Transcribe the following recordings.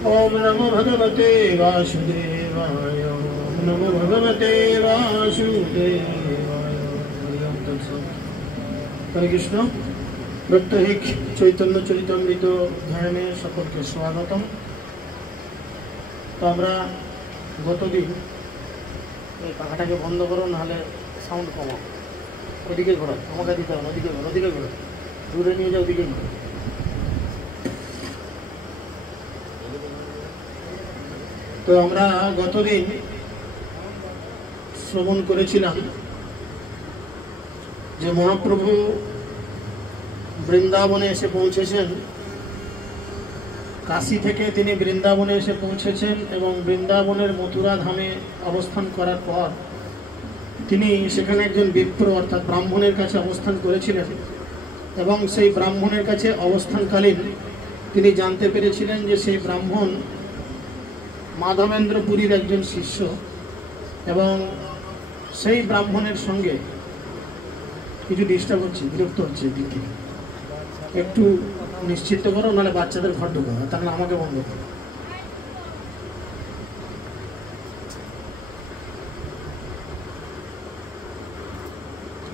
ओम नमो भगवते वासुदेवाय। ओम नमो भगवते वासुदेवाय। हरे कृष्ण। प्रत्येक चैतन्य चरितामृत ध्याने सकलके स्वागतम। तो আমরা গতদিন এই পাখাটাকে বন্ধ করো, নাহলে সাউন্ড কমাও, ওদিকে ঘোরো, আমাকে দিতে হবে, ওদিকে ঘোরো, ওদিকে ঘোরো, দূরে নিয়ে যাও, ওদিকে ঘোরো। তো আমরা গতদিন শ্রবণ করেছিলাম যে মহাপ্রভু বৃন্দাবনে এসে পৌঁছেছেন। কাশী থেকে তিনি বৃন্দাবনে এসে পৌঁছেছেন এবং বৃন্দাবনের মথুরা ধামে অবস্থান করার পর তিনি সেখানে একজন বিপ্র অর্থাৎ ব্রাহ্মণের কাছে অবস্থান করেছিলেন এবং সেই ব্রাহ্মণের কাছে অবস্থানকালীন তিনি জানতে পেরেছিলেন যে সেই ব্রাহ্মণ মাধবেন্দ্র পুরীর একজন শিষ্য এবং সেই ব্রাহ্মণের সঙ্গে কিছু ডিস্টার্ব হচ্ছে, বিরক্ত হচ্ছে, দিক থেকে একটু নিশ্চিত করো, নাহলে বাচ্চাদের ঘর ঢুকো, তাহলে আমাকে বন্ধ করো।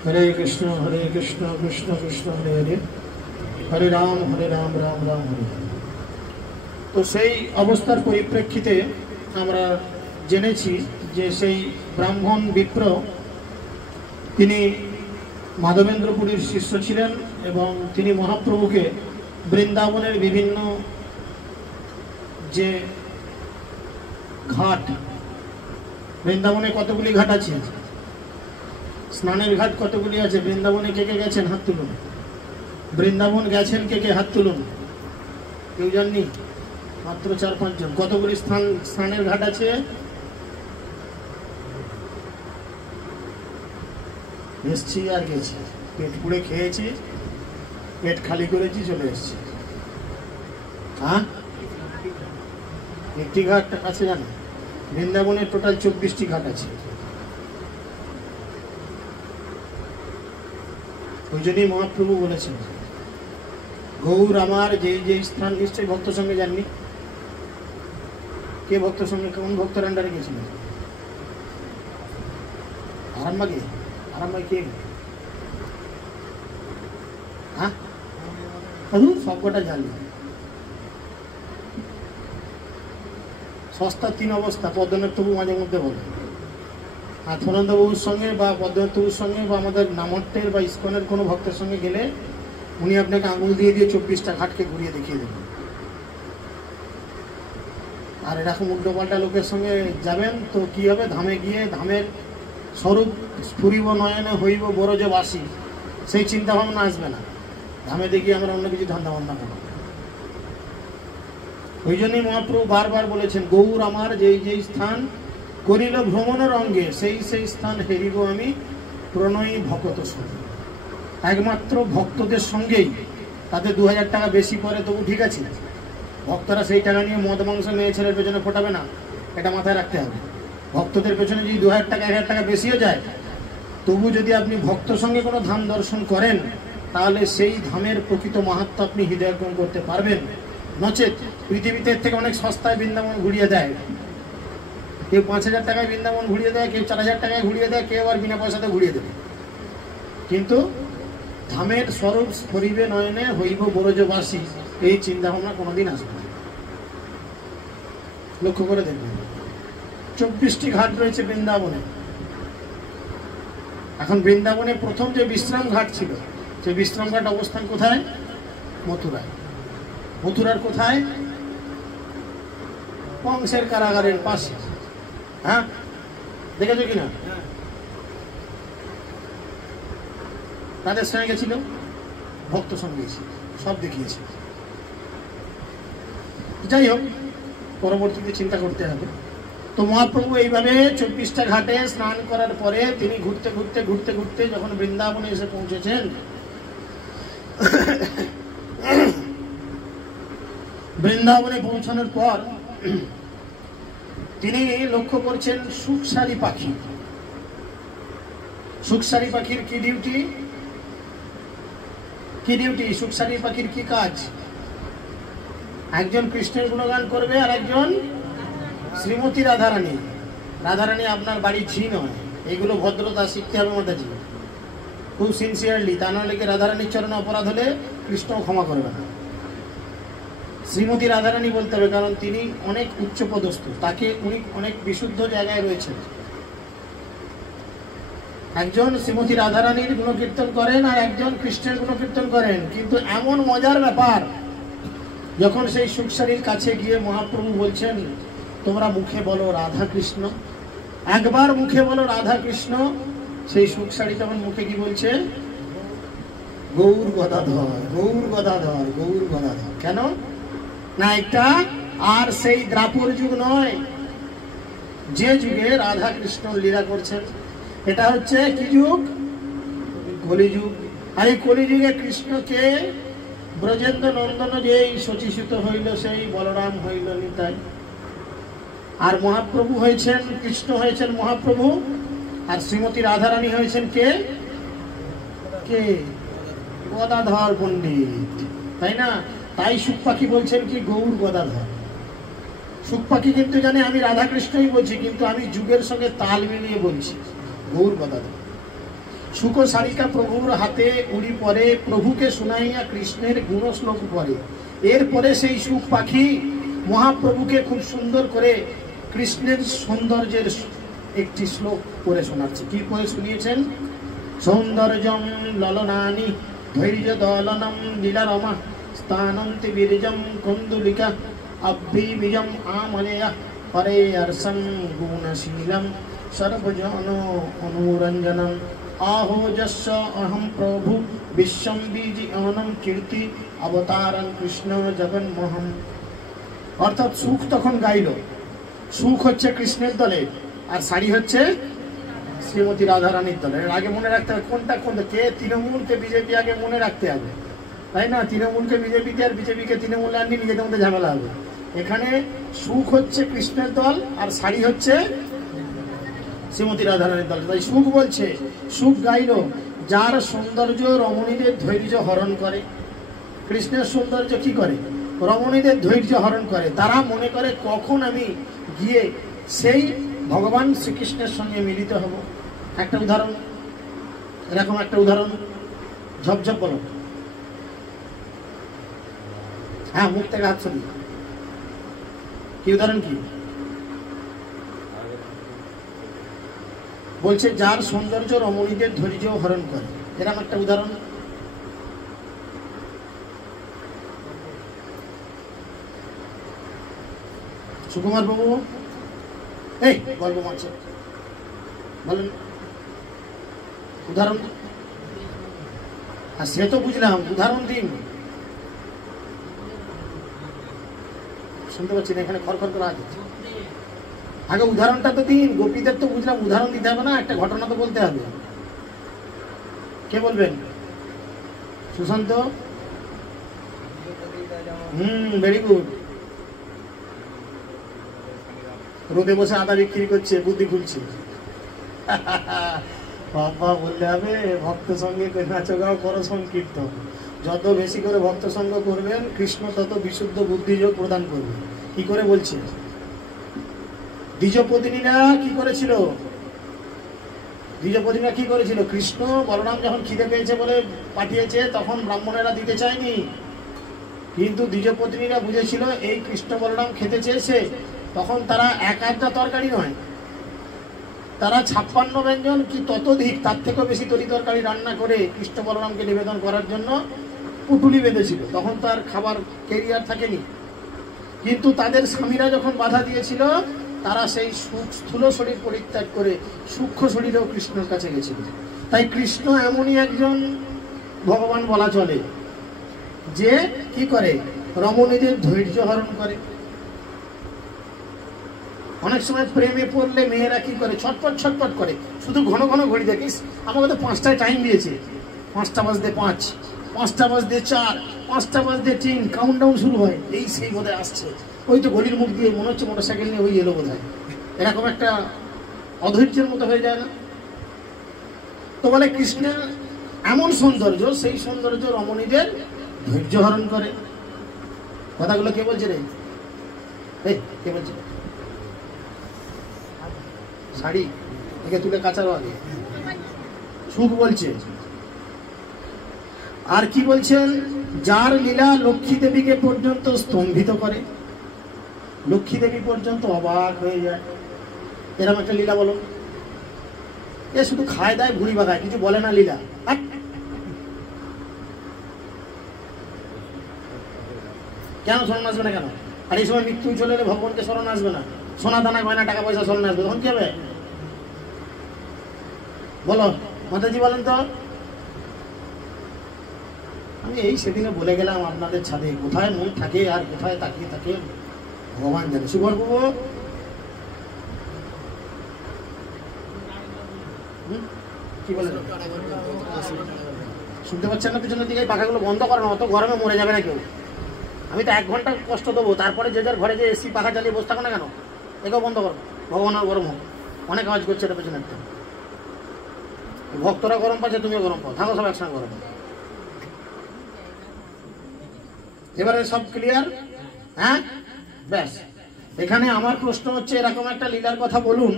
হরে কৃষ্ণ কৃষ্ণ কৃষ্ণ হরে হরে, হরে রাম রাম রাম হরে হরে। তো সেই অবস্থার পরিপ্রেক্ষিতে আমরা জেনেছি যে সেই ব্রাহ্মণ বিপ্র তিনি মাধবেন্দ্রপুরীর শিষ্য ছিলেন এবং তিনি মহাপ্রভুকে বৃন্দাবনের বিভিন্ন যে ঘাট, বৃন্দাবনে কতগুলি ঘাট আছে, স্নানের ঘাট কতগুলি আছে, বৃন্দাবনে কে কে গেছেন হাত তুলুন। বৃন্দাবন গেছেন কে কে হাত তুলুন। কেউ জাননি? মাত্র 4-5 জন। কতগুলি স্নানের ঘাট আছে? এসছি আর গেছি, পেট পুড়ে খেয়েছি, পেট খালি করেছি, চলে এসছি। হ্যাঁ, একটি ঘাট আছে জানো? বৃন্দাবনে টোটাল 24টি ঘাট আছে। ওই জন্যই মহাপ্রভু বলেছেন গৌর আমার যেই যেই স্থান। নিশ্চয়ই ভক্ত সঙ্গে যাননি? কে ভক্ত সঙ্গে, কোন ভক্তের আন্ডারে গেছিলেন? আরামবাগে? আরামবাগ কে? হ্যাঁ, সব কটা জানি। সস্তার 3 অবস্থা পদ্মনাথবাবু মাঝে মধ্যে বলে। আর ফনন্দবাবুর সঙ্গে বা পদ্মনাথবাবুর সঙ্গে বা আমাদের নামট্টের বা ইস্কনের কোনো ভক্তের সঙ্গে গেলে উনি আপনাকে আঙুল দিয়ে 24টা ঘাটকে ঘুরিয়ে দেখিয়ে দেবেন। আর এরকম উল্টোপাল্টা লোকের সঙ্গে যাবেন তো কি হবে, ধামে গিয়ে ধামের স্বরূপ স্ফুরিব নয়নে হইব বরজ বাসী, সেই চিন্তা ভাবনা আসবে না। ধামে দেখি আমরা অন্য কিছু ধান্দা ভাবনা করব। ওই জন্যই মহাপ্রভু বারবার বলেছেন গৌর আমার যেই যেই স্থান করিল ভ্রমণের অঙ্গে, সেই সেই স্থান হেরিব আমি প্রণয়ী ভকত সঙ্গে। একমাত্র ভক্তদের সঙ্গেই, তাতে 2000 টাকা বেশি পরে তবু ঠিক আছে, ভক্তরা সেই টাকা নিয়ে মদ মাংস মেয়ে ছেলের পেছনে ফোটাবে না, এটা মাথায় রাখতে হবে। ভক্তদের পেছনে যদি 2000 টাকা 1000 টাকা বেশিও যায়, তবু যদি আপনি ভক্ত সঙ্গে কোনো ধাম দর্শন করেন তাহলে সেই ধামের প্রকৃত মাহাত্ম্য আপনি হৃদয়ঙ্গম করতে পারবেন। নচেত পৃথিবীতে এর থেকে অনেক সস্তায় বৃন্দাবন ঘুরিয়ে দেয়। কেউ 5000 টাকায় বৃন্দাবন ঘুরিয়ে দেয়, কেউ 4000 টাকায় ঘুরিয়ে দেয়, কেউ আর বিনা পয়সাতে ঘুরিয়ে দেবে। কিন্তু ধামের স্বরূপ স্ফুরিবে নয়নে হইব বরজবাসী, এই চিন্তা ভাবনা কোনোদিন আসবে না। লক্ষ্য করে দেখবেন 24টি ঘাট রয়েছে বৃন্দাবনে। এখন বৃন্দাবনে প্রথম যে বিশ্রাম ঘাট ছিল, সেই বিশ্রাম ঘাট অবস্থান কোথায়? মথুরায়। মথুরার কোথায়? কংসের কারাগারের পাশে। হ্যাঁ, দেখেছো কিনা? তাদের সঙ্গে গেছিল, ভক্ত সঙ্গে গেছিল, সব দেখিয়েছে। যাই হোক, পরবর্তীতে চিন্তা করতে হবে। তো মহাপ্রভু এইভাবে 24টা ঘাটে স্নান করার পরে তিনি ঘুরতে ঘুরতে ঘুরতে ঘুরতে যখন বৃন্দাবনে এসে পৌঁছেছেন, বৃন্দাবনে পৌঁছানোর পর তিনি লক্ষ্য করছেন সুখসারী পাখি। সুখসারী পাখির কি ডিউটি? কি ডিউটি? সুখসারী পাখির কি কাজ? একজন কৃষ্ণের গুণগান করবে আর একজন শ্রীমতী রাধারানী। রাধারানী আপনার বাড়ি ঝি নয়, এগুলো ভদ্রতা শিখতে হবে মাতাজি, খুব সিনসিয়ারলি, তা নাহলে কি রাধারানীর চরণে অপরাধ হলে কৃষ্ণ ক্ষমা করবে না। শ্রীমতী রাধারানী বলতে হবে, কারণ তিনি অনেক উচ্চপদস্থ, তাকে উনি অনেক বিশুদ্ধ জায়গায় রয়েছেন। একজন শ্রীমতী রাধারানীর গুণকীর্তন করেন আর একজন কৃষ্ণের গুণকীর্তন করেন, কিন্তু এমন মজার ব্যাপার, যখন সেই সুখসারীর কাছে গিয়ে মহাপ্রভু বলছেন তোমরা মুখে বলো রাধা কৃষ্ণ, একবার মুখে বলো রাধা কৃষ্ণ, সেই সুখসারী তখন মুখে কি বলছে? গৌর গদাধর, গৌর গদাধর, গৌর গদাধর। কেন না, এটা আর সেই দ্রাপর যুগ নয়, যে যুগে রাধা কৃষ্ণ লীলা করছেন, এটা হচ্ছে কি যুগ? কলিযুগ। আর এই কলিযুগে কৃষ্ণকে ব্রজেন্দ্র নন্দন যেই শচীসূত হইল, সেই বলরাম হইল নিতাই। আর মহাপ্রভু হয়েছেন, কৃষ্ণ হয়েছেন মহাপ্রভু, আর শ্রীমতী রাধারানী হয়েছেন কে? কে? গদাধর পণ্ডিত, তাই না? তাই সুখ পাখি বলছেন কি গৌর গদাধর। সুখ পাখি কিন্তু জানে আমি রাধা কৃষ্ণই বলছি, কিন্তু আমি যুগের সঙ্গে তাল মিলিয়ে বলছি গৌর গদাধর। সুখ সারিকা প্রভুর হাতে উড়ি পরে, প্রভুকে শুনাইয়া কৃষ্ণের গুণ শ্লোক পরে। এরপরে সেই সুখ পাখি মহাপ্রভুকে খুব সুন্দর করে কৃষ্ণের সৌন্দর্যের একটি শ্লোক করে শোনাচ্ছে। কি করে শুনিয়েছেন? সৌন্দর্যম ললনানি ধৈর্য দলনম লীলারমা স্থানন্তি বীর্যম কুন্দুলিকা অব্বিবিজম আমলেয়া পরে অর্ষং গুণশীলম সর্বজন অনুরঞ্জনম আহোজস্য অহম প্রভু বিশ্বম বীজি অনম কীর্তি অবতারং কৃষ্ণ জগন্মোহম। অর্থাৎ সুখ তখন গাইল, সুখ হচ্ছে কৃষ্ণের দলে আর শাড়ি হচ্ছে শ্রীমতী রাধারানীর দলে। আগে মনে রাখতে হবে কোনটা কোনটা, কে তৃণমূল কে বিজেপি, আগে মনে রাখতে হবে, তাই না? তৃণমূলকে বিজেপিতে আর বিজেপিকে তৃণমূলে আনলে নিজেদের মধ্যে ঝামেলা হবে। এখানে সুখ হচ্ছে কৃষ্ণের দল আর শাড়ি হচ্ছে শ্রীমতী রাধারানীর দল। তাই সুখ বলছে, সুখ গাইল যার সৌন্দর্য রমণীদের ধৈর্য হরণ করে। কৃষ্ণের সৌন্দর্য কি করে? রমণীদের ধৈর্য হরণ করে। তারা মনে করে কখন আমি গিয়ে সেই ভগবান শ্রীকৃষ্ণের সঙ্গে মিলিত হব। একটা উদাহরণ, এরকম একটা উদাহরণ, ঝপঝপ বলো। হ্যাঁ, মুখ থেকে হাত ছবি। কি উদাহরণ? কি বলছে? যার সৌন্দর্য রমণীদের ধৈর্য হরণ করে, এরকম একটা উদাহরণ। সুকুমার বাবু, এই গল্প মারছে, বলেন উদাহরণ। আর সে তো বুঝলাম, উদাহরণ দিন। শুনতে পাচ্ছি না, এখানে খড়খড় করা আছে। আগে উদাহরণটা তো দিন। গোপীদের তো বুঝলাম, উদাহরণ দিতে হবে না, একটা ঘটনা তো বলতে হবে। কে বলবেন? সুশান্ত? Very good. রোদে বসে আদা বিক্রি করছে, বুদ্ধি খুলছে। বাবা বললে হবে, ভক্ত সঙ্গে নাচো গাও করো সংকীর্তন। যত বেশি করে ভক্ত সঙ্গ করবেন, কৃষ্ণ তত বিশুদ্ধ বুদ্ধিযোগ প্রদান করবে। কি করে বলছে? দ্বিজপত্নীরা কি করেছিল? দ্বিজপত্নীরা কি করেছিল? কৃষ্ণ বলরাম যখন খিদে পেয়েছে বলে পাঠিয়েছে, তখন ব্রাহ্মণেরা দিতে চায়নি, কিন্তু দ্বিজপত্নীরা বুঝেছিল এই কৃষ্ণ বলরাম খেতে চেয়েছে। তখন তারা এক একটা তরকারি নয়, তারা 56 ব্যঞ্জন কি ততোধিক, তার থেকেও বেশি তরি তরকারি রান্না করে কৃষ্ণ বলরামকে নিবেদন করার জন্য পুটুলি বেঁধেছিল। তখন তার খাবার ক্যারিয়ার থাকেনি, কিন্তু তাদের স্বামীরা যখন বাধা দিয়েছিল, তারা সেই স্থূল শরীর পরিত্যাগ করে সূক্ষ্ম শরীরেও কৃষ্ণের কাছে গেছিল। তাই কৃষ্ণ এমনই একজন ভগবান বলা চলে, যে কি করে? রমণীদের ধৈর্য হরণ করে। অনেক সময় প্রেমে পড়লে মেয়েরা কি করে? ছটপট ছটপট করে, শুধু ঘন ঘন ঘড়ি দেখিস। আমাকে তো 5টায় টাইম দিয়েছে, 5টা বাজতে 5, 5টা বাজতে 4, 5টা বাজতে 3, কাউন্টডাউন শুরু হয়। এই সেই বোধহয় আসছে, ওই তো গলির মুখ দিয়ে মনে হচ্ছে মোটরসাইকেল নিয়ে ওই এলো বোধহয়। এরকম একটা অধৈর্যের মতো হয়ে যায় না? তো বলে কৃষ্ণের এমন সৌন্দর্য, সেই সৌন্দর্য রমণীদের ধৈর্য হরণ করে। কথাগুলো কে বলছে রে? কে বলছে? শাড়ি একে তুলে কাচারও আগে। সুখ বলছে। আর কি বলছেন? যার লীলা লক্ষ্মী দেবীকে পর্যন্ত স্তম্ভিত করে, লক্ষ্মী দেবী পর্যন্ত অবাক হয়ে যায়। এরকম একটা লীলা বলো। এ শুধু খায় দায় ঘুড়ি বাগায়, কিছু বলে না লীলা। কেন স্মরণ আসবে না? কেন? আর এই সময় মৃত্যু চলে এলে ভগবানকে স্মরণ আসবে না? সোনা দানা গয়না টাকা পয়সা স্মরণ আসবে, তখন কি হবে বলো? মাতাজি বলেন তো। আমি এই সেদিনে বলে গেলাম আপনাদের ছাদে, কোথায় মন থাকে আর কোথায় তাকিয়ে থাকে ভগবান জানে। সুবল বাবু কি বলে? শুনতে পাচ্ছেন না? পিছনের দিকে পাখাগুলো বন্ধ করে না, অত গরমে মরে যাবে না কেউ। আমি তো 1 ঘন্টা কষ্ট দেবো, তারপরে যে যার ঘরে যে এসি পাখা চালিয়ে বসে থাকো না কেন, একেও বন্ধ করো। ভগবানের গরম হোক, অনেক আওয়াজ করছে এটা পেছনে। ভক্তরা গরম পাচ্ছে, তুমিও গরম পাও, থাকো সব একসঙ্গে গরম। এবারে সব ক্লিয়ার? হ্যাঁ, ব্যাস। এখানে আমার প্রশ্ন হচ্ছে, এরকম একটা লীলার কথা বলুন।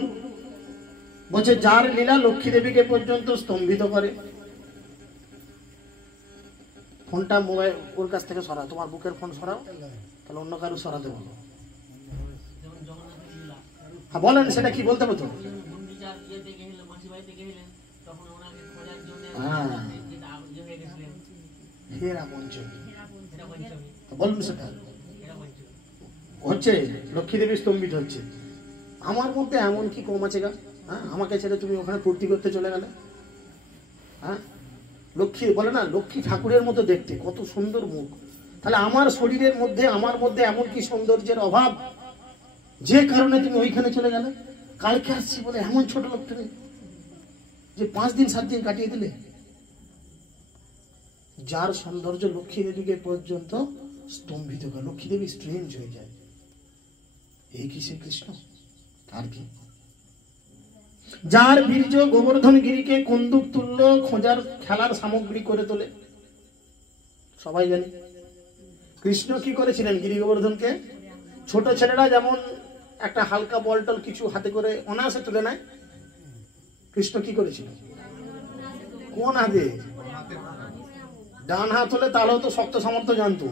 বলছে যার লীলা লক্ষ্মী দেবীকে পর্যন্ত স্তম্ভিত করে। ফোনটা মোবাইল ওর কাছ থেকে সরাও, তোমার বুকের ফোন সরাও, তাহলে অন্য কারো সরাতে বলো। হ্যাঁ বলেন, সেটা কি বলতে হতো? বলুন সেটা হচ্ছে লক্ষ্মী দেবী স্তম্ভিত হচ্ছে। আমার মধ্যে এমন কি কম আছে গা? হ্যাঁ, আমাকে ছেড়ে তুমি ওখানে ফুর্তি করতে চলে গেলে। হ্যাঁ, লক্ষ্মী বলে না, লক্ষ্মী ঠাকুরের মতো দেখতে, কত সুন্দর মুখ। তাহলে আমার শরীরের মধ্যে, আমার মধ্যে এমন কি সৌন্দর্যের অভাব, যে কারণে তুমি ওইখানে চলে গেলে? কালকে আসছি বলে এমন ছোট লোক তুমি, যে 5 দিন 7 দিন কাটিয়ে দিলে। যার সৌন্দর্য লক্ষ্মী দেবীকে পর্যন্ত স্তম্ভিত করে, লক্ষ্মী দেবী স্ট্রেঞ্জ হয়ে যায়। এই কি শ্রীকৃষ্ণ? আর কি? যার বীর্য গোবর্ধন গিরিকে কন্দুক তুল্য খোঁজার খেলার সামগ্রী করে তোলে। সবাই জানে কৃষ্ণ কি করেছিলেন গিরি গোবর্ধনকে। ছোট ছেলেরা যেমন একটা হালকা বলটল কিছু হাতে করে অনায়াসে তুলে নেয়, কৃষ্ণ কি করেছিল? কোন হাতে? ডান হাত হলে তাহলেও তো শক্ত সামর্থ্য জানতো,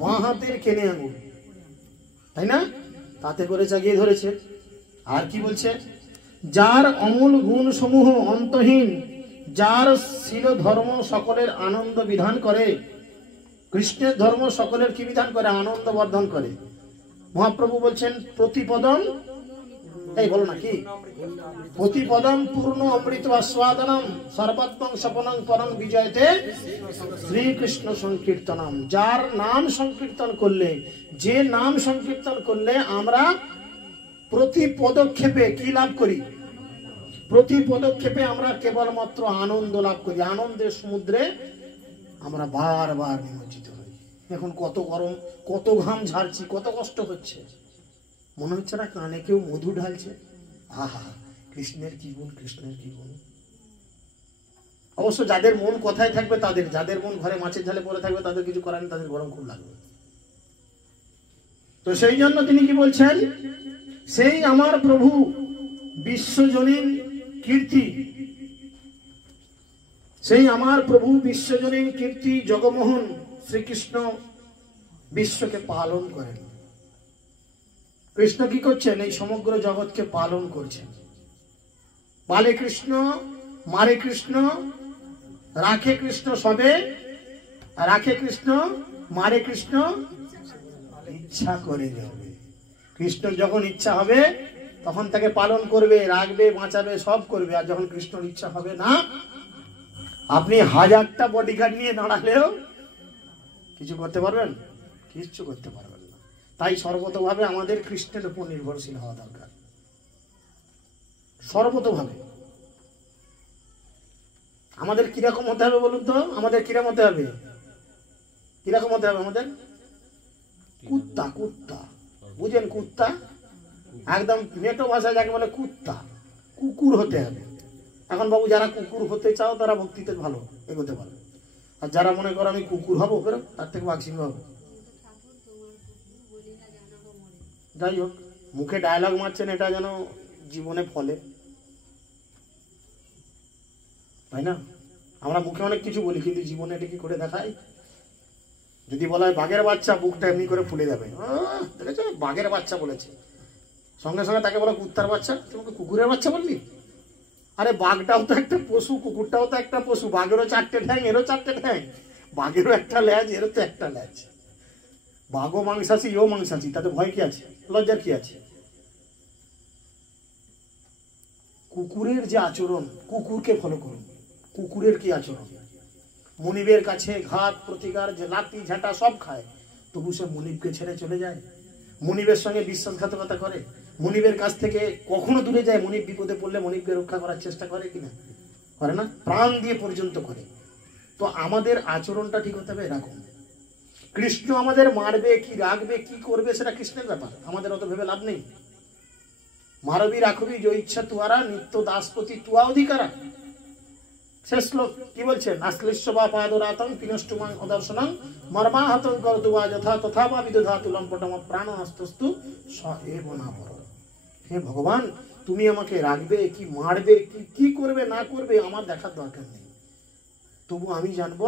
বাঁ হাতের কেনে আঙুল, তাই না? তাতে করে চাগিয়ে ধরেছে। আর কি বলছে? যার অমূল গুণ সমূহ অন্তহীন, যার ছিল ধর্ম সকলের আনন্দ বিধান করে। কৃষ্ণের ধর্ম সকলের কি বিধান করে? আনন্দ বর্ধন করে। মহাপ্রভু বলছেন প্রতিপদম, এই বলো না কি? প্রতিপদম পূর্ণ অমৃত আস্বাদনম সর্বাত্মং স্বপনং পরম বিজয়তে শ্রীকৃষ্ণ সংকীর্তনম। যার নাম সংকীর্তন করলে, যে নাম সংকীর্তন করলে আমরা প্রতি পদক্ষেপে কি লাভ করি? প্রতি পদক্ষেপে আমরা কেবলমাত্র আনন্দ লাভ করি। আনন্দের সমুদ্রে আমরা বারবার নিমজ্জিত হই। এখন কত গরম, কত ঘাম ঝাড়ছি, কত কষ্ট হচ্ছে, মনে হচ্ছে না কানে কেউ মধু ঢালছে? আহা, কৃষ্ণের কি গুণ, কৃষ্ণের কি গুণ। অবশ্য যাদের মন কথায় থাকবে তাদের, যাদের মন ঘরে মাছের ঝালে পড়ে থাকবে তাদের কিছু করার নেই, তাদের গরম খুব লাগবে। তো সেই জন্য তিনি কি বলছেন? সেই আমার প্রভু বিশ্বজনীন কীর্তি, সেই আমার প্রভু বিশ্বজনীন কীর্তি জগমোহন শ্রীকৃষ্ণ বিশ্বকে পালন করেন। কৃষ্ণ কি করছেন? এই সমগ্র জগৎকে পালন করছেন। পালে কৃষ্ণ, মারে কৃষ্ণ, রাখে কৃষ্ণ সবে, রাখে কৃষ্ণ, মারে কৃষ্ণ, ইচ্ছা করে যাবে। কৃষ্ণ যখন ইচ্ছা হবে তখন তাকে পালন করবে, রাখবে, বাঁচাবে, সব করবে। আর যখন কৃষ্ণর ইচ্ছা হবে না, আপনি 1000টা বডিগার্ড নিয়ে দাঁড়ালেও কিছু করতে পারবেন? কিচ্ছু করতে পারবেন না। তাই সর্বতভাবে আমাদের কৃষ্ণের উপর নির্ভরশীল হওয়া দরকার, সর্বতভাবে। আমাদের কিরকম হতে হবে বলুন তো? আমাদের কিরকম হতে হবে? কিরকম হতে হবে আমাদের? কুত্তা, কুত্তা, বুঝেন? কুত্তা একদম নেটো ভাষায় যাকে বলে কুত্তা, কুকুর হতে হবে। এখন বাবু, যারা কুকুর হতে চাও তারা ভক্তিতে ভালো এগোতে পারো, আর যারা মনে করো আমি কুকুর হবো, তার থেকে বাঘসিংহ হবো, যাই হোক, মুখে ডায়লগ মারছেন, এটা যেন জীবনে ফলে, তাই না? আমরা মুখে অনেক কিছু বলি, কিন্তু জীবনে এটা কি করে দেখাই? যদি বলা হয় বাঘের বাচ্চা, বুকটা এমনি করে ফুলে যাবে। দেখেছো, বাঘের বাচ্চা বলেছে, সঙ্গে সঙ্গে তাকে বলা কুত্তার বাচ্চা, তোমাকে কুকুরের বাচ্চা বললি? আরে বাঘটাও তো একটা পশু, কুকুরটাও তো একটা পশু, বাঘেরও 4টে ঠ্যাং, এরও 4টে ঠ্যাং, বাঘেরও একটা ল্যাজ, এরও তো একটা ল্যাজ। বাঘও মাংসাশী, এও মাংসাশী, তাতে ভয় কি আছে, লজ্জার কি আছে? কুকুরের যে আচরণ, কুকুরকে ফলো করুন, কুকুরের কি আচরণ। মনিবের কাছে ঘাত প্রতিকার, যে লাঠি ঝাঁটা সব খায়, তবু সে মনিবকে ছেড়ে চলে যায়, মনিবের সঙ্গে বিশ্বাসঘাতকতা করে, মনিবের কাছ থেকে কখনো দূরে যায়, মনিব বিপদে পড়লে মনিবকে রক্ষা করার চেষ্টা করে কিনা? করে না? প্রাণ দিয়ে পর্যন্ত করে। তো আমাদের আচরণটা ঠিক হতে হবে এরকম। কৃষ্ণ আমাদের মারবে কি রাখবে কি করবে সেটা কৃষ্ণের ব্যাপার, আমাদের অত ভেবে লাভ নেই। মারবি রাখবি যে ইচ্ছা তুয়ারা, নিত্য দাসপতি তুয়া অধিকারা। শেষ শ্লোক কি বলছেন? আশ্লিষ্য বা পাদরাতং পিনষ্টুমাং অদর্শনং মর্মাহতং করদুয়া যথা তথা বা বিদধাতু লম্পটম প্রাণ হস্তস্তু স এব না পর। হে ভগবান, তুমি আমাকে রাখবে কি মারবে কি করবে না করবে আমার দেখার দরকার নেই, তবু আমি জানবো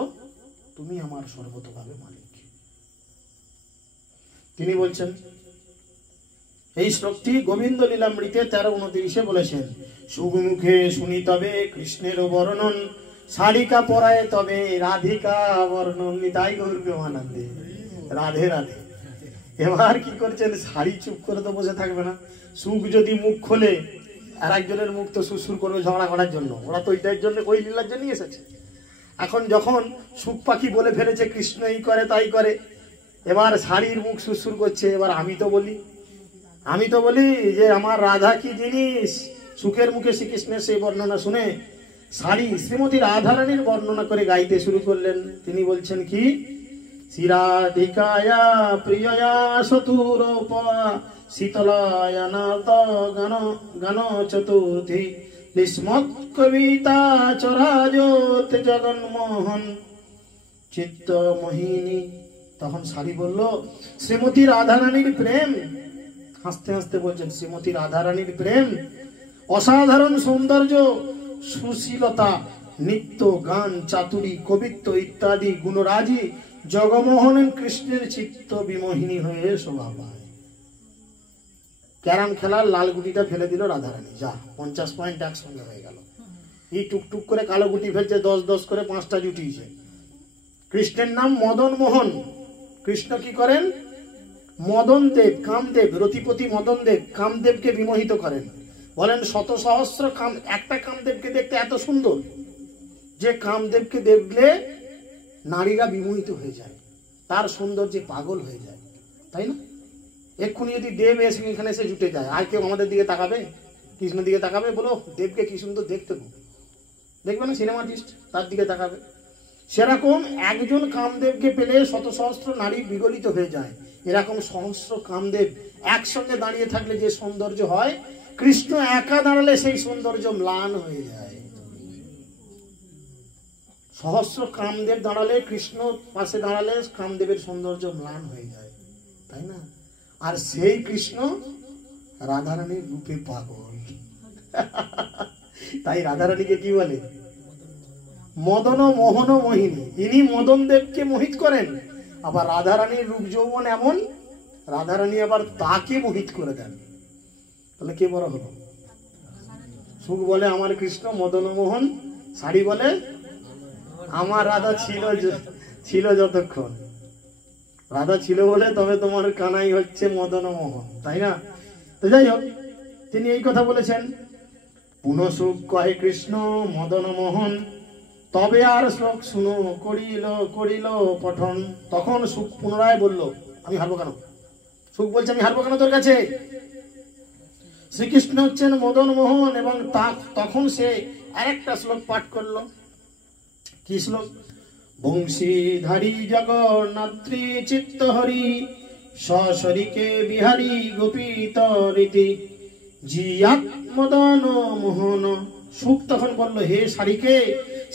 তুমি আমার সর্বতভাবে মালিক। তিনি বলছেন, এই শ্লোকটি গোবিন্দ লীলামৃতে 13:29 বলেছেন, সুগমুখে শুনি তবে কৃষ্ণের বর্ণন, শালিকা পরায় তবে রাধিকা বর্ণন, নিতাই গৌর প্রেমানন্দে। রাধে রাধে। এবার কি করছেন, শাড়ি চুপ করে তো বসে থাকবে না, সুখ যদি মুখ খোলে আর একজনের মুখ তো সুরসুর করবে ঝগড়া করার জন্য, ওরা তো ওইটার জন্য, ওই লীলার জন্য এসেছে। এখন যখন সুখ পাখি বলে ফেলেছে কৃষ্ণ এই করে তাই করে, এবার শাড়ির মুখ সুরসুর করছে, এবার আমি তো বলি যে আমার রাধা কি জিনিস। সুখের মুখে শ্রীকৃষ্ণের সেই বর্ণনা শুনে শাড়ি শ্রীমতী রাধারানীর বর্ণনা করে গাইতে শুরু করলেন। তিনি বলছেন কি, শ্রীরাধিকায়া প্রিয়য়া শতুরূপা শীতলায়া নাদ গান চতুর্থী লিস্মৎ কবিতা চরাজোত জগন্মোহন চিত্ত মোহিনী। তখন শাড়ি বলল, শ্রীমতী রাধারানীর প্রেম, হাসতে হাসতে বলছেন, শ্রীমতী রাধারানীর প্রেম অসাধারণ সৌন্দর্য, সুশীলতা, নৃত্য, গান, চাতুরী, কবিত্ব ইত্যাদি গুণরাজি জগমোহন কৃষ্ণের চিত্ত বিমোহিনী হয়ে শোভা পায়। ক্যারাম খেলার লাল গুটিটা ফেলে দিল রাধারানী, যা 50 পয়েন্ট একসঙ্গে হয়ে গেল। এই টুকটুক করে কালো গুটি ফেলছে, 10-10 করে 5টা জুটিয়েছে। কৃষ্ণের নাম মদন মোহন। কৃষ্ণ কি করেন? মদন দেব, কামদেব, রতিপতি মদন দেব কামদেবকে বিমোহিত করেন। বলেন শত সহস্র কাম, একটা কামদেবকে দেখতে এত সুন্দর যে কামদেবকে দেখলে নারীরা বিমোহিত হয়ে যায়, তার সৌন্দর্যে পাগল হয়ে যায়, তাই না? এক্ষুনি যদি দেব এসে এখানে এসে জুটে যায়, আর কেউ আমাদের দিকে তাকাবে? কৃষ্ণের দিকে তাকাবে? বলো দেবকে কি সুন্দর দেখতে, দেখবে না সিনেমা আর্টিস্ট, তার দিকে তাকাবে। সেরকম একজন কামদেবকে পেলে শত সহস্র নারী বিগলিত হয়ে যায়। এরকম সহস্র কামদেব একসঙ্গে দাঁড়িয়ে থাকলে যে সৌন্দর্য হয়, কৃষ্ণ একা দাঁড়ালে সেই সৌন্দর্য ম্লান হয়ে যায়। সহস্র কামদেব দাঁড়ালে, কৃষ্ণ পাশে দাঁড়ালে কামদেবের সৌন্দর্য ম্লান হয়ে যায়, তাই না? আর সেই কৃষ্ণ রাধারানীর রূপে পাগল। তাই রাধারানীকে কি বলে? মদন মোহন মোহিনী। ইনি মদন দেবকে মোহিত করেন, আবার রাধারানীর রূপ যৌবন এমন, রাধারানী আবার তাকে মোহিত করে দেন। তাহলে কে বড় হলো? সুখ বলে আমার কৃষ্ণ মদন মোহন, শাড়ি বলে আমার রাধা ছিল যতক্ষণ। রাধা ছিল বলে তবে তোমার কানাই হচ্ছে মদন মোহন, তাই না? তো যাই হোক, তিনি এই কথা বলেছেন, পুনঃ সুখ কহে কৃষ্ণ মদন মোহন, তবে আর শ্লোক শুনো করিল পঠন। তখন সুখ পুনরায় বলল, আমি হারবো কেন? সুখ বলছে, আমি হারবো কেন তোর কাছে? শ্রীকৃষ্ণ হচ্ছেন মদন মোহন। এবং তখন সে আরেকটা শ্লোক পাঠ করলো। কি শ্লোক? বংশীধারী জগন্নাথী চিত্ত হরি সশরিকে বিহারী গোপীত রীতি জিয়াত মদন মোহন। সুখ তখন বলল, হে শারিকে,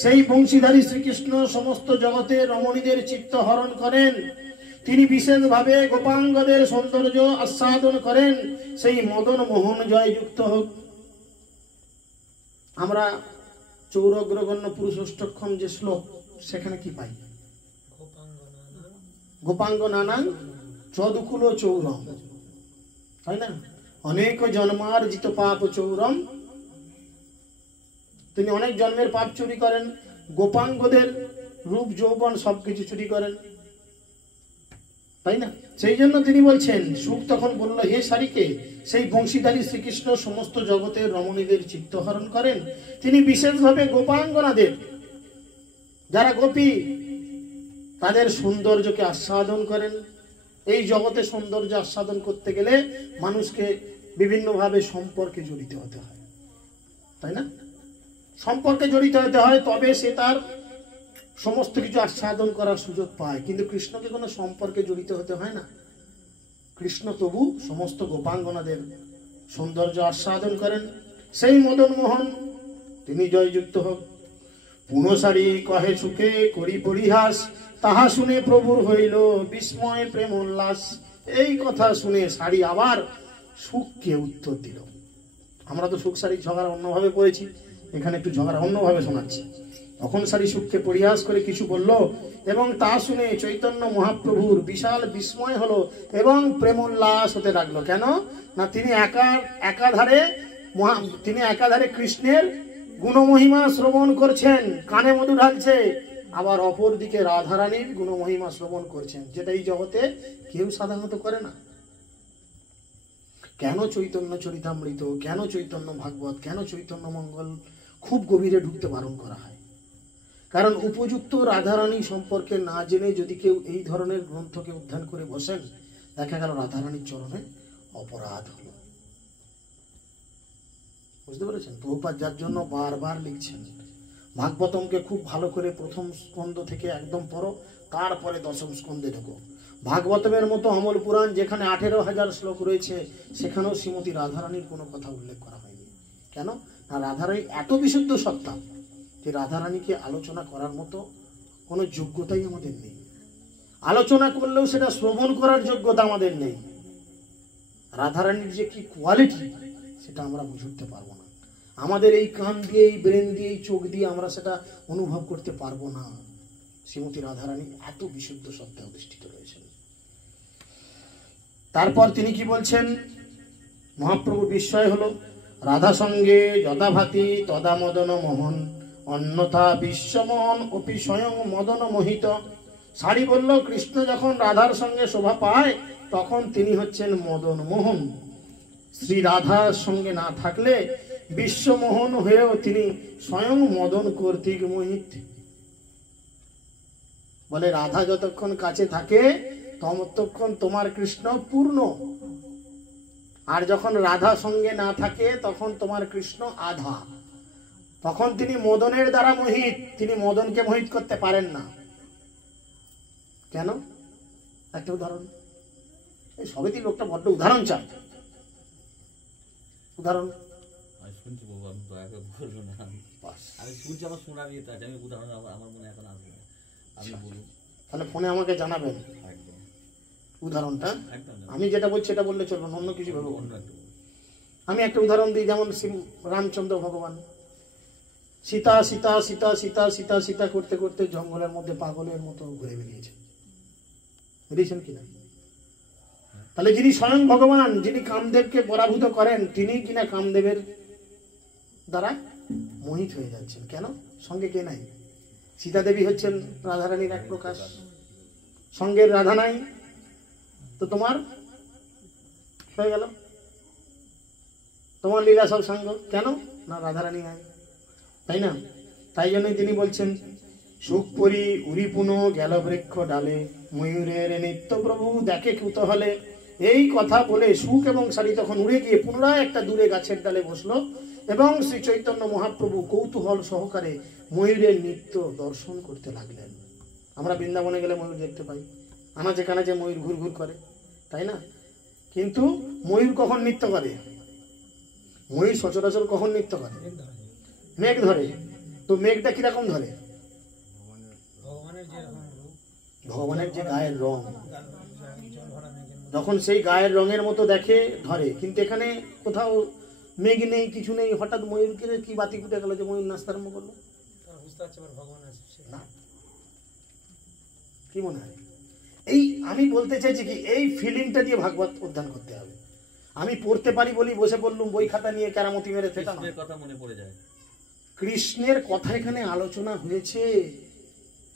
সেই বংশীধারী শ্রীকৃষ্ণ সমস্ত জগতের রমণীদের চিত্ত হরণ করেন, তিনি বিশেষভাবে গোপাঙ্গদের সৌন্দর্য আস্বাদন করেন, সেই মদন মোহন জয়যুক্ত হোক। আমরা চৌরগ্রগণ্য পুরুষোষ্টক্ষম যে শ্লোক, সেখানে কি পাই? গোপাঙ্গ নানান চদুকুল চৌরম, তাই না? অনেক জন্মার্জিত পাপ চৌরম, তিনি অনেক জন্মের পাপ চুরি করেন, গোপাঙ্গদের রূপ যৌবন সবকিছু চুরি করেন, তাই না? সেই জন্য তিনি বলছেন, সুখ তখন বলল, হে সারিকে, সেই বংশীধারী শ্রীকৃষ্ণ সমস্ত জগতের রমণীদের চিত্তহরণ করেন। তিনি বিশেষভাবে গোপাঙ্গনাদের, যারা গোপী, তাদের সৌন্দর্যকে আস্বাদন করেন। এই জগতে সৌন্দর্য আস্বাদন করতে গেলে মানুষকে বিভিন্নভাবে সম্পর্কে জড়িত হতে হয়, তাই না? সম্পর্কে জড়িত হতে হয়, তবে সে তার সমস্ত কিছু আস্বাদন করার সুযোগ পায়। কিন্তু কৃষ্ণকে কোনো সম্পর্কে জড়িত হতে হয় না। কৃষ্ণ তবু সমস্ত গোপাঙ্গনাদের সৌন্দর্য আস্বাদন করেন। সেই মদন মোহন তিনি জয়যুক্ত হোক। পুনসারী কহে সুখে করি পরিহাস, তাহা শুনে প্রভুর হইল বিস্ময় প্রেম উল্লাস। এই কথা শুনে সারি আবার সুখকে উত্তর দিল। আমরা তো সুখ সারি ঝগড়া অন্যভাবে পড়েছি, এখানে একটু ঝগড়া অন্যভাবে শোনাচ্ছি। তখন সারি সুখকে পরিহাস করে কিছু বলল, এবং তা শুনে চৈতন্য মহাপ্রভুর বিশাল বিস্ময় হলো এবং প্রেমোল্লাস হতে লাগলো। কেন না, তিনি একাধারে কৃষ্ণের গুণমহিমা শ্রবণ করছেন, কানে মধু ঢালছে, আবার অপর দিকে রাধারানীর গুণমহিমা শ্রবণ করছেন, যেটা এই জগতে কেউ সাধারণত করে না। কেন চৈতন্য চরিতামৃত, কেন চৈতন্য ভাগবত, কেন চৈতন্য মঙ্গল খুব গভীরে ঢুকতে বারণ করা হয়? কারণ উপযুক্ত রাধারানী সম্পর্কে না জেনে যদি কেউ এই ধরনের গ্রন্থকে অধ্যয়ন করে বসেন, দেখা গেল রাধারানীর চরণে অপরাধ হলো। বুঝতে পেরেছেন? প্রভুপাদ যার জন্য বারবার লিখছেন, ভাগবতমকে খুব ভালো করে প্রথম স্কন্ধ থেকে একদম পড়ো, তারপরে দশম স্কন্ধে ঢোকো। ভাগবতমের মতো অমল পুরাণ, যেখানে 18,000 শ্লোক রয়েছে, সেখানেও শ্রীমতী রাধারানীর কোনো কথা উল্লেখ করা হয়নি। কেন না, রাধারানী এত বিশুদ্ধ সত্তা যে রাধারানীকে আলোচনা করার মতো কোনো যোগ্যতাই আমাদের নেই। আলোচনা করলেও সেটা শ্রবণ করার যোগ্যতা আমাদের নেই। রাধারানীর যে কি কোয়ালিটি, সেটা আমরা বুঝতে পারবো না। আমাদের এই কান দিয়ে, এই ব্রেন দিয়ে, এই চোখ দিয়ে আমরা সেটা অনুভব করতে পারবো না। শ্রীমতী রাধারানী এত বিশুদ্ধ সত্তায় অধিষ্ঠিত রয়েছেন। তারপর তিনি কি বলছেন? মহাপ্রভু বিস্ময় হলো, রাধা সঙ্গে যদাভাতি তদা মদন মোহন, অন্যথা বিশ্বমন অপি স্বয়ং মদন মোহিত। সারি বলল, কৃষ্ণ যখন রাধার সঙ্গে শোভা পায়, তখন তিনি হচ্ছেন মদন মোহন। শ্রী রাধার সঙ্গে না থাকলে বিশ্বমোহন হয়েও তিনি স্বয়ং মদন কর্তৃক মোহিত। বলে, রাধা যতক্ষণ কাছে থাকে ততক্ষণ তোমার কৃষ্ণ পূর্ণ, আর যখন রাধা সঙ্গে না থাকে তখন তোমার কৃষ্ণ আধা। তখন তিনি মদনের দ্বারা মোহিত, তিনি মদনকে মোহিত করতে পারেন না। কেন? একটা উদাহরণ, এই সবেতেই লোকটা বড্ড উদাহরণ চায়। উদাহরণ তাহলে ফোনে আমাকে জানাবেন উদাহরণটা। আমি যেটা বলছি সেটা বললে চলবে না, অন্য কিছু ভাবে বলবো। আমি একটা উদাহরণ দিই, যেমন রামচন্দ্র ভগবান সীতা সীতা সীতা সীতা সীতা সীতা করতে করতে জঙ্গলের মধ্যে পাগলের মতো ঘুরে বেরিয়েছে, বেরিয়েছেন কিনা? তাহলে যিনি স্বয়ং ভগবান, যিনি কামদেবকে পরাভূত করেন, তিনি কিনা কামদেবের দ্বারা মোহিত হয়ে যাচ্ছেন। কেন? সঙ্গে কে নাই? সীতা দেবী হচ্ছেন রাধারানীর এক প্রকাশ, সঙ্গের রাধা নাই, তো তোমার হয়ে গেল, তোমার লীলা সব সঙ্গ। কেন না, রাধারানী নাই, তাই না? তাই জন্যই তিনি বলছেন, সুখ পরি উরি পুনো গেল বৃক্ষ ডালে, ময়ূরের নিত্য প্রভু দেখে কুতূহলে। এই কথা বলে সুখ এবং সারি তখন উড়ে গিয়ে পুনরায় একটা দূরে গাছের ডালে বসলো, এবং শ্রী চৈতন্য মহাপ্রভু কৌতূহল সহকারে ময়ূরের নৃত্য দর্শন করতে লাগলেন। আমরা বৃন্দাবনে গেলে ময়ূর দেখতে পাই, আনাচে কানাচে ময়ূর ঘুর ঘুর করে, তাই না? কিন্তু ময়ূর কখন নৃত্য করে? ময়ূর সচরাচর কখন নৃত্য করে? মেঘ ধরে। তো মেঘটা কিরকম ধরে? ভগবানের যে গায়ের রং, যখন সেই গায়ের রঙের মতো দেখে ধরে, কিন্তু এখানে কোথাও মেঘ নেই, কিছু নেই, হঠাৎ ময়ূরকে কি বাতি ফুটে গেল যে ময়ূর নাচতে আরম্ভ করলো? না, কি মনে হয়? এই আমি বলতে চাইছি কি, এই ফিলিংটা দিয়ে ভাগবত অধ্যয়ন করতে হবে। আমি পড়তে পারি বলি বসে পড়লুম বই খাতা নিয়ে কেরামতি মেরে, সেটা না। কথা মনে পড়ে যায়, কৃষ্ণের কথা এখানে আলোচনা হয়েছে।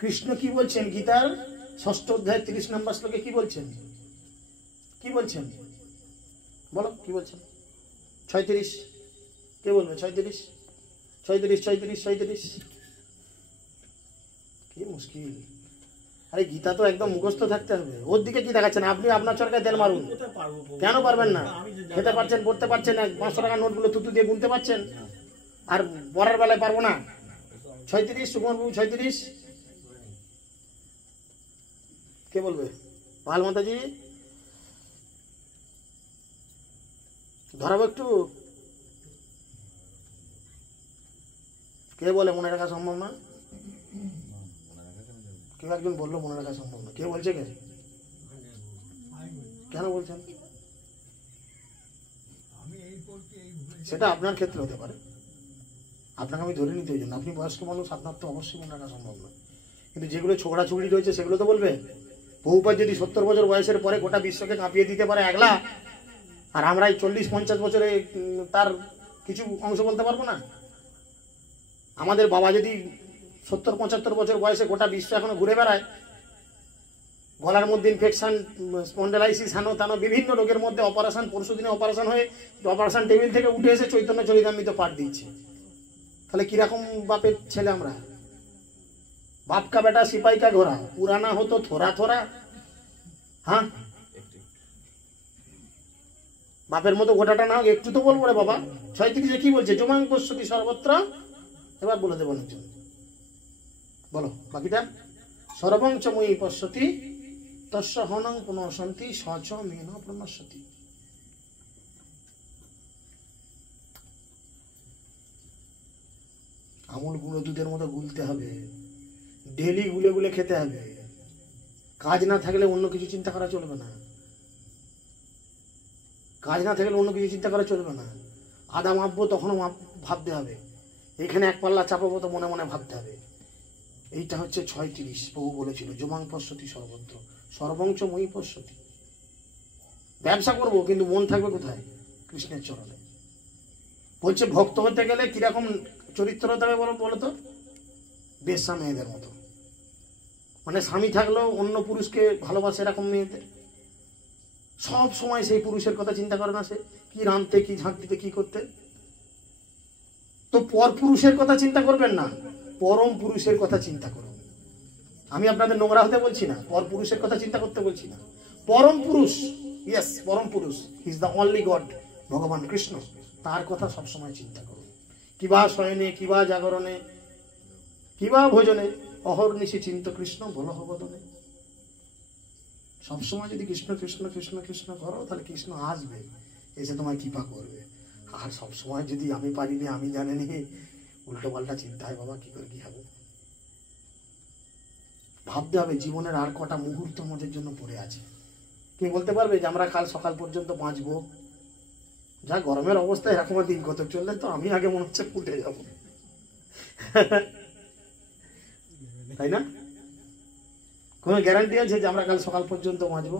কৃষ্ণ কি বলছেন গীতার 6ষ্ঠ অধ্যায় 30 নম্বর শ্লোকে? কি বলছেন? কি বলছেন বলো, কি বলছেন? 36, কে বলবে? 36 36 36 36। কি মুশকিল! আরে গীতা তো একদম মুখস্থ থাকতে হবে। ওর দিকে কি দেখাচ্ছেন আপনি? আপনার সরকার তেল মারুন। কেন পারবেন না? খেতে পারছেন, পড়তে পারছেন, 500 টাকার নোটগুলো তুতু দিয়ে গুনতে পারছেন, আর পরের বেলায় পারবো না? 36 সুকুমার বাবু 36, কে বলবে? পাল মাতাজি ধরাবো একটু? কে বলে মনে রাখা সম্ভব না? কেউ একজন বললো মনে রাখা সম্ভব না। কে বলছে? কে? কেন বলছেন? সেটা আপনার ক্ষেত্রে হতে পারে, আপনাকে আমি ধরে নিতে, ওই জন্য। আপনি বয়স্ক মানুষ, আপনার তো অবশ্যই মনে রাখা সম্ভব না। কিন্তু যেগুলো ছোকরা ছুকরি রয়েছে সেগুলো তো বলবে। বহুপাত যদি 70 বছর বয়সের পরে গোটা বিশ্বকে কাঁপিয়ে দিতে পারে একলা, আর আমরা এই 40-50 বছরে তার কিছু অংশ বলতে পারবো না? আমাদের বাবা যদি 70-75 বছর বয়সে গোটা বিশ্ব এখনো ঘুরে বেড়ায়, গলার মধ্যে ইনফেকশন, স্পন্ডালাইসিস, হানো তানো বিভিন্ন রোগের মধ্যে অপারেশন, পরশু দিনে অপারেশন হয়ে অপারেশন টেবিল থেকে উঠে এসে চৈতন্য চরিতামৃত পাঠ দিচ্ছে, তাহলে কিরকম বাপের ছেলে আমরা? बाप का बेटा सिपाही का घोड़ा, पुराना हो तो थोड़ा थोड़ा। हाँ, বাপের মতো গোটাটা না হোক, একটু তো বলবো রে বাবা। 36 কি বলছে? জমাং পশ্যতি সর্বত্র। এবার বলে দেবো একজন, বলো বাকিটা। সর্বং চ ময়ি পশ্যতি তস্য হনং পুনঃসন্তি সচ মেন প্রণশ্যতি। আমুল গুঁড়ো দুধের মতো গুলতে হবে, ডেলি গুলে গুলে খেতে হবে। কাজ না থাকলে অন্য কিছু চিন্তা করা চলবে না। কাজ না থাকলে অন্য কিছু চিন্তা করা চলবে না। আদা মাপবো তখনও ভাবতে হবে, এখানে এক পাল্লা চাপাবো তো মনে মনে ভাবতে হবে। এইটা হচ্ছে 36। প্রভু বলেছিল জমাং পশ্যতি সর্বত্র সর্বংচ মই পশ্যতি। ব্যবসা করবো কিন্তু মন থাকবে কোথায়? কৃষ্ণের চরণে। বলছে ভক্ত হতে গেলে কিরকম চরিত্র হতে হবে বলো তো? বেশ্যা মেয়েদের মতো। মানে স্বামী থাকলেও অন্য পুরুষকে ভালোবাসে এরকম মেয়েদের। সব সময় সেই পুরুষের কথা চিন্তা করে না, সে কি রাঁধতে, কি ঝাঁক দিতে, কি করতে। তো পর পুরুষের কথা চিন্তা করবেন না, পরম পুরুষের কথা চিন্তা করুন। আমি আপনাদের নোংরা হতে বলছি না, পর পুরুষের কথা চিন্তা করতে বলছি না। পরম পুরুষ, ইয়েস, পরম পুরুষ, he is the only god, ভগবান কৃষ্ণ। তার কথা সবসময় চিন্তা করুন। কিবা শয়নে, কিবা জাগরণে, কিবা ভোজনে, অহর্নিশি চিন্ত কৃষ্ণ বলহ বদনে। সবসময় যদি কৃষ্ণ কৃষ্ণ কৃষ্ণ কৃষ্ণ করো, তাহলে কৃষ্ণ আসবে, এসে তোমায় কৃপা করবে। আর সবসময় যদি আমি পারিনি, আমি জানিনি, উল্টো পাল্টা চিন্তা হয়, বাবা কি করে কি হবে। ভাবতে হবে জীবনের আর কটা মুহূর্ত আমাদের জন্য পড়ে আছে। কে বলতে পারবে যে আমরা কাল সকাল পর্যন্ত বাঁচবো? যা গরমের অবস্থা এরকম দিন কত চললে তো আমি আগে মনে হচ্ছে ফুটে যাব, তাই না? কোনো গ্যারান্টি আছে যে আমরা কাল সকাল পর্যন্ত বাঁচবো?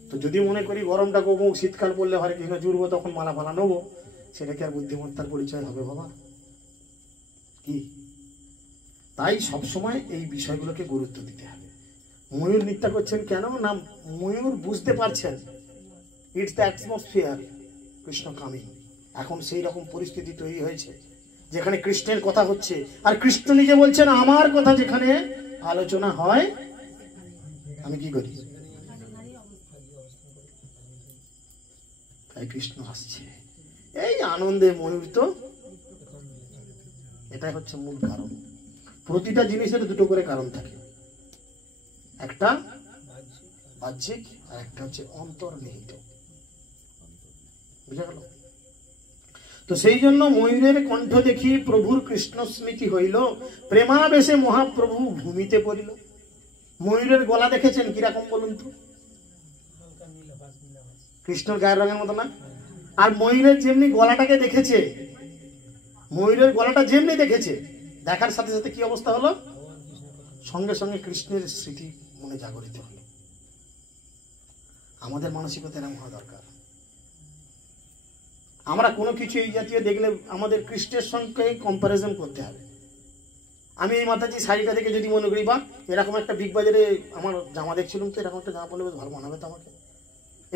তো যদি মনে করি গরমটা কমুক, শীতকাল পড়লে হরে কৃষ্ণ জুড়বো, তখন মালা ফালা নেবো, সেটা কি আর বুদ্ধিমত্তার পরিচয় হবে বাবা? কি? তাই সবসময় এই বিষয়গুলোকে গুরুত্ব দিতে হবে। ময়ূর মিথ্যা করছেন কেন না? ময়ূর বুঝতে পারছেন it's the atmosphere Krishna coming. এখন সেই রকম পরিস্থিতি তৈরি হয়েছে যেখানে কৃষ্ণের কথা হচ্ছে, আর কৃষ্ণ নিজে বলছেন আমার কথা যেখানে আলোচনা হয় আমি কি করি? তাই কৃষ্ণ আসছে, এই আনন্দে ময়ূর তো এটাই হচ্ছে মূল কারণ। প্রতিটা জিনিসের দুটো করে কারণ থাকে, একটা বাহ্যিক আর একটা হচ্ছে অন্তর্নিহিত। বুঝা গেল? তো সেই জন্য ময়ূরের কণ্ঠ দেখি প্রভুর কৃষ্ণ স্মৃতি হইল, প্রেমাবেশে মহাপ্রভু ভূমিতে পড়িল। ময়ূরের গলা দেখেছেন কিরকম বলুন তো? কৃষ্ণর গায়ের রঙের মতো না? আর ময়ূরের যেমনি গলাটাকে দেখেছে, ময়ূরের গলাটা যেমনি দেখেছে, দেখার সাথে সাথে কি অবস্থা হলো? সঙ্গে সঙ্গে কৃষ্ণের স্মৃতি মনে জাগরিত হলো। আমাদের মানসিকতা এরকম হওয়া দরকার। আমরা কোনো কিছু এই জাতীয় দেখলে আমাদের কৃষ্ণের সঙ্গে কম্পারিজন করতে হবে। আমি এই মাতাজি শাড়িটা দেখে যদি মনে করি বা এরকম একটা বিগ বাজারে আমার জামা দেখছিলাম, তো এরকম একটা জামা পরলে বেশ ভালো মানাবে তো আমাকে,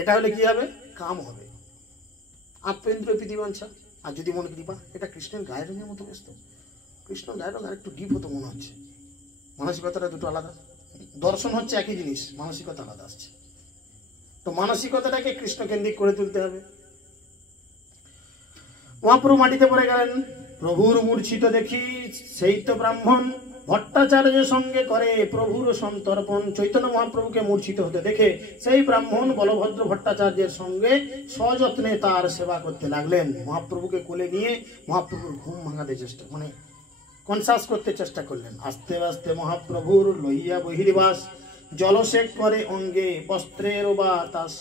এটা হলে কি হবে? কাম হবে, আত্মেন্দ্র পৃথিবাঞ্ছা। আর যদি মনে করি বা এটা কৃষ্ণের গায়ের রঙের মতো ব্যস্ত, কৃষ্ণের গায়ের রঙ আর একটু ডিপ হতো মনে হচ্ছে, মানসিকতাটা দুটো আলাদা। দর্শন হচ্ছে একই জিনিস, মানসিকতা আলাদা আসছে। তো মানসিকতাটাকে কৃষ্ণকেন্দ্রিক করে তুলতে হবে। মহাপ্রভু মাটিতে পড়ে গেলেন। প্রভুর মূর্ছিত দেখি সেই তো ব্রাহ্মণ ভট্টাচার্য সঙ্গে করে প্রভুর সন্তর্পণ। চৈতন্য মহাপ্রভুকে মূর্ছিত হতে দেখে সেই ব্রাহ্মণ বলভদ্র ভট্টাচার্যের সঙ্গে সযত্নে তার সেবা করতে লাগলেন। মহাপ্রভুকে কোলে নিয়ে মহাপ্রভুর ঘুম ভাঙাতে চেষ্টা, মানে কনসাস করতে চেষ্টা করলেন। আস্তে আস্তে মহাপ্রভুর লইয়া বহির্বাস জলসেক করে অঙ্গে বস্ত্রের বাতাস।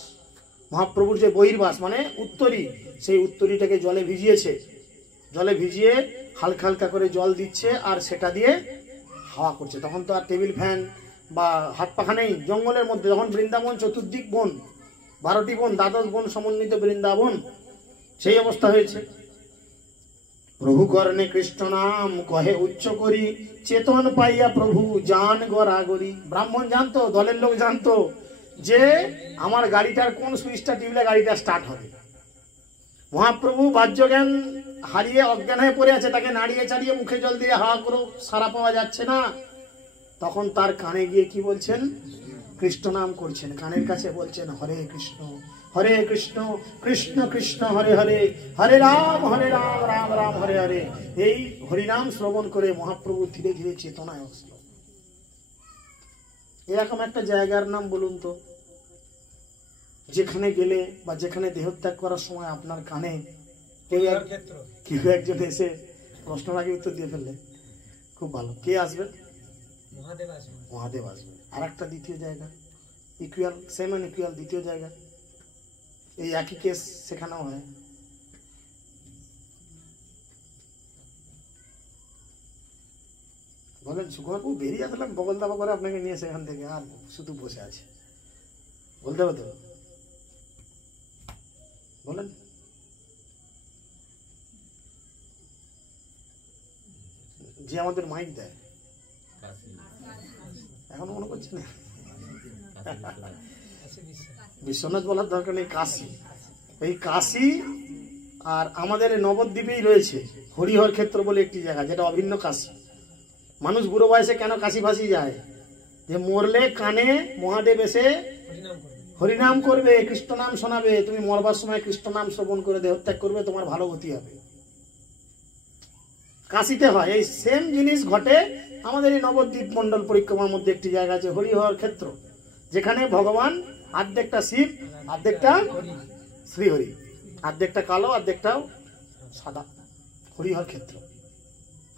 মহাপ্রভুর যে বহির্বাস মানে উত্তরী, সেই উত্তরীটাকে জলে ভিজিয়েছে, জলে ভিজিয়ে হালকা হালকা করে জল দিচ্ছে আর সেটা দিয়ে হাওয়া করছে। তখন তো আর টেবিল ফ্যান বা হাত পাখা নেই, জঙ্গলের মধ্যে। যখন বৃন্দাবন চতুর্দিক বন, 12টি বন, দ্বাদশ বন সমন্বিত বৃন্দাবন, সেই অবস্থা হয়েছে। প্রভু কর্ণে কৃষ্ণ নাম কহে উচ্চ করি চেতন পাইয়া প্রভু জান গড়াগড়ি। ব্রাহ্মণ জানতো, দলের লোক জানতো যে আমার গাড়িটার কোন সুইচটা টিপলে গাড়িটা স্টার্ট হবে। মহাপ্রভু বাহ্য জ্ঞান হারিয়ে অজ্ঞান হয়ে পড়ে আছে, তাকে নাড়িয়ে চাড়িয়ে মুখে জল দিয়ে হাওয়া করেও সারা পাওয়া যাচ্ছে না। তখন তার কানে গিয়ে কি বলছেন? কৃষ্ণ নাম করছেন, কানের কাছে বলছেন হরে কৃষ্ণ কৃষ্ণ কৃষ্ণ হরে হরে, হরে রাম রাম রাম হরে হরে। এই হরিনাম শ্রবণ করে মহাপ্রভু ধীরে ধীরে চেতনায় আসলো। এরকম একটা জায়গার নাম বলুন তো, যেখানে গেলে বা যেখানে দেহত্যাগ করার সময় আপনার কানে কেউ একজন এসে প্রশ্ন আগে উত্তর দিয়ে ফেললেন, খুব ভালো। কে আসবে? মহাদেব আসবে। আর একটা দ্বিতীয় জায়গা, ইকুয়াল, সেম এন্ড ইকুয়াল দ্বিতীয় জায়গা, এই একই কেস সেখানেও হয়। বলেন সুকুমারবাবু বেরিয়ে আসলাম বগল দাবা করে আপনাকে নিয়ে সেখান থেকে, আর শুধু বসে আছে, বলতে হবে তো, বলেন। যে আমাদের মাইক দেয় এখন মনে করছে না বিশ্বনাথ বলার দরকার নেই, কাশী। এই কাশী আর আমাদের নবদ্বীপেই রয়েছে হরিহর ক্ষেত্র বলে একটি জায়গা, যেটা অভিন্ন কাশী। মানুষ বুড়ো বয়সে কেন কাশী ফাঁসি যায়? যে মরলে কানে মহাদেব এসে হরিনাম করবে, কৃষ্ণ নাম শোনাবে, তুমি মরবার সময় কৃষ্ণ নাম শ্রবণ করে দেহত্যাগ করবে, তোমার ভালো গতি হবে। কাশীতে হয়। এই সেম জিনিস ঘটে আমাদের এই নবদ্বীপ মন্ডল পরিক্রমার মধ্যে একটি জায়গা আছে হরিহর ক্ষেত্র, যেখানে ভগবান আর্ধেকটা শিব, আর্ধেকটা শ্রীহরি, আর্ধেকটা কালো, আর্ধেকটাও সাদা, হরিহর ক্ষেত্র,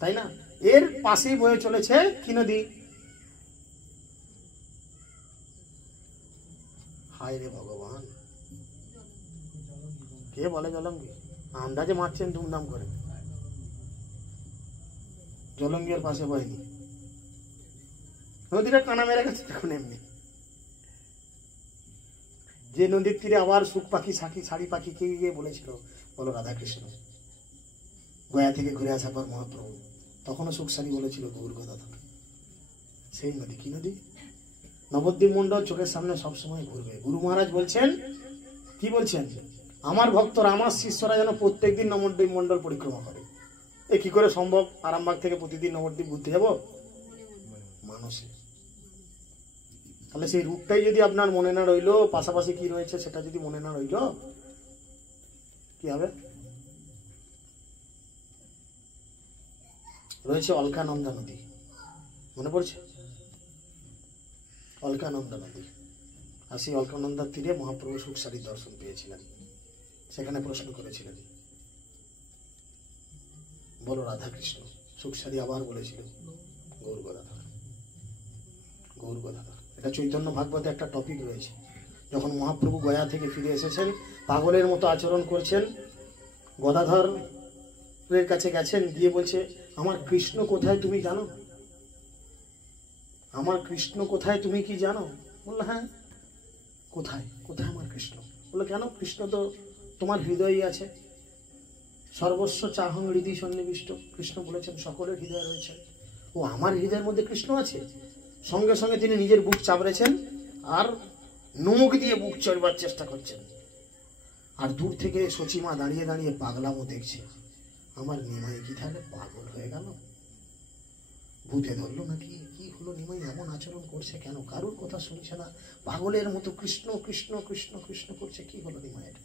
তাই না? এর পাশেই বয়ে চলেছে কি নদী? হায় রে ভগবান, কে বলে জলঙ্গি? আন্দাজে মারছেন ধুমধাম করে। জলঙ্গির পাশে বয়নি, নদীটা কানা মেরে গেছে তখন এমনি। যে নদীর তীরে আবার সুখ পাখি শাড়ি পাখি কে গিয়ে বলেছিল, বলো রাধাকৃষ্ণ। গয়া থেকে ঘুরে আসার পর মহাপ্রভু তখনও সুখসারি বলেছিল গৌর গদাধর। সেই নদী কি নদী? নবদ্বীপ মন্ডল চোখের সামনে সবসময় ঘুরবে। গুরু মহারাজ বলছেন, কি বলছেন? আমার ভক্তরা, আমার শিষ্যরা যেন প্রত্যেকদিন নবদ্বীপ মন্ডল পরিক্রমা করে। এ কি করে সম্ভব? আরামবাগ থেকে প্রতিদিন নবদ্বীপ ঘুরতে যাবো? মানুষে। তাহলে সেই রূপটাই যদি আপনার মনে না রইলো, পাশাপাশি কি রয়েছে সেটা যদি মনে না রইলো, কি হবে? রয়েছে অলকানন্দা নদী, মনে পড়ছে? অলকানন্দা নদী। আর সেই অলকানন্দার তীরে মহাপ্রভু সুখসারির দর্শন পেয়েছিলেন। সেখানে প্রশ্ন করেছিলেন, বলো রাধাকৃষ্ণ। সুখসারি আবার বলেছিল গৌর গদাধর। গৌর গদাধর। এটা চৈতন্য ভাগবতে একটা টপিক রয়েছে। যখন মহাপ্রভু গয়া থেকে ফিরে এসেছেন, পাগলের মতো আচরণ করছেন, গদাধরের কাছে গেছেন, গিয়ে বলছে আমার কৃষ্ণ কোথায় তুমি জানো? আমার কৃষ্ণ কোথায় তুমি কি জানো? বললো হ্যাঁ। কোথায় কোথায় আমার কৃষ্ণ? বললো কেন? কৃষ্ণ তো তোমার হৃদয়েই আছে। সর্বস্ব চাহং হৃদয় সন্নিবিষ্ট, কৃষ্ণ বলেছেন সকলের হৃদয়ে রয়েছে। ও আমার হৃদয়ের মধ্যে কৃষ্ণ আছে? সঙ্গে সঙ্গে তিনি নিজের বুক চাপড়েছেন আর নখ দিয়ে বুক চড়বার চেষ্টা করছেন। আর দূর থেকে সচিমা দাঁড়িয়ে দাঁড়িয়ে পাগলামো দেখছে। আমার নিমাই কি তাহলে পাগল হয়ে গেল? ভূতে ধরলো নাকি? কি হলো? নিমাই এমন আচরণ করছে কেন? কারোর কথা শুনছে না, পাগলের মতো কৃষ্ণ কৃষ্ণ কৃষ্ণ কৃষ্ণ করছে। কি হলো নিমাইয়ের?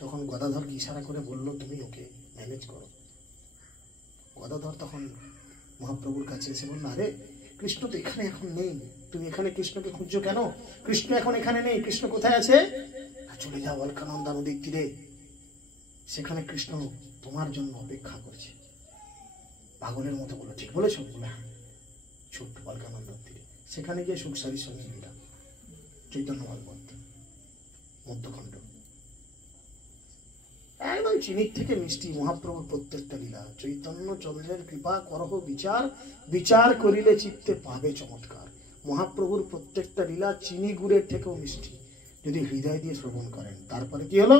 তখন গদাধরকে ইশারা করে বলল তুমি ওকে ম্যানেজ করো। গদাধর তখন মহাপ্রভুর কাছে এসে বলল আরে কৃষ্ণ তো এখানে এখন নেই, তুমি এখানে কৃষ্ণকে খুঁজছো কেন? কৃষ্ণ এখন এখানে নেই। কৃষ্ণ কোথায় আছে? চলে যাও অলকানন্দা নদীর তীরে, সেখানে কৃষ্ণ তোমার জন্য অপেক্ষা করছে। পাগলের মতো বলো ঠিক বলেছ? বলে হ্যাঁ। ছোট্ট অলকানন্দার তীরে সেখানে গিয়ে সুখসারীর সঙ্গে মিলা। চৈতন্য ভাগবত মধ্যখণ্ড। একদম চিনির থেকে মিষ্টি মহাপ্রভুর প্রত্যেকটা লীলা। চৈতন্য চন্দ্রের কৃপা করহ বিচার, বিচার করিলে চিত্তে পাবে চমৎকার। মহাপ্রভুর প্রত্যেকটা লীলা চিনি গুড়ের থেকেও মিষ্টি যদি হৃদয় দিয়ে শ্রবণ করেন। তারপরে কি হলো?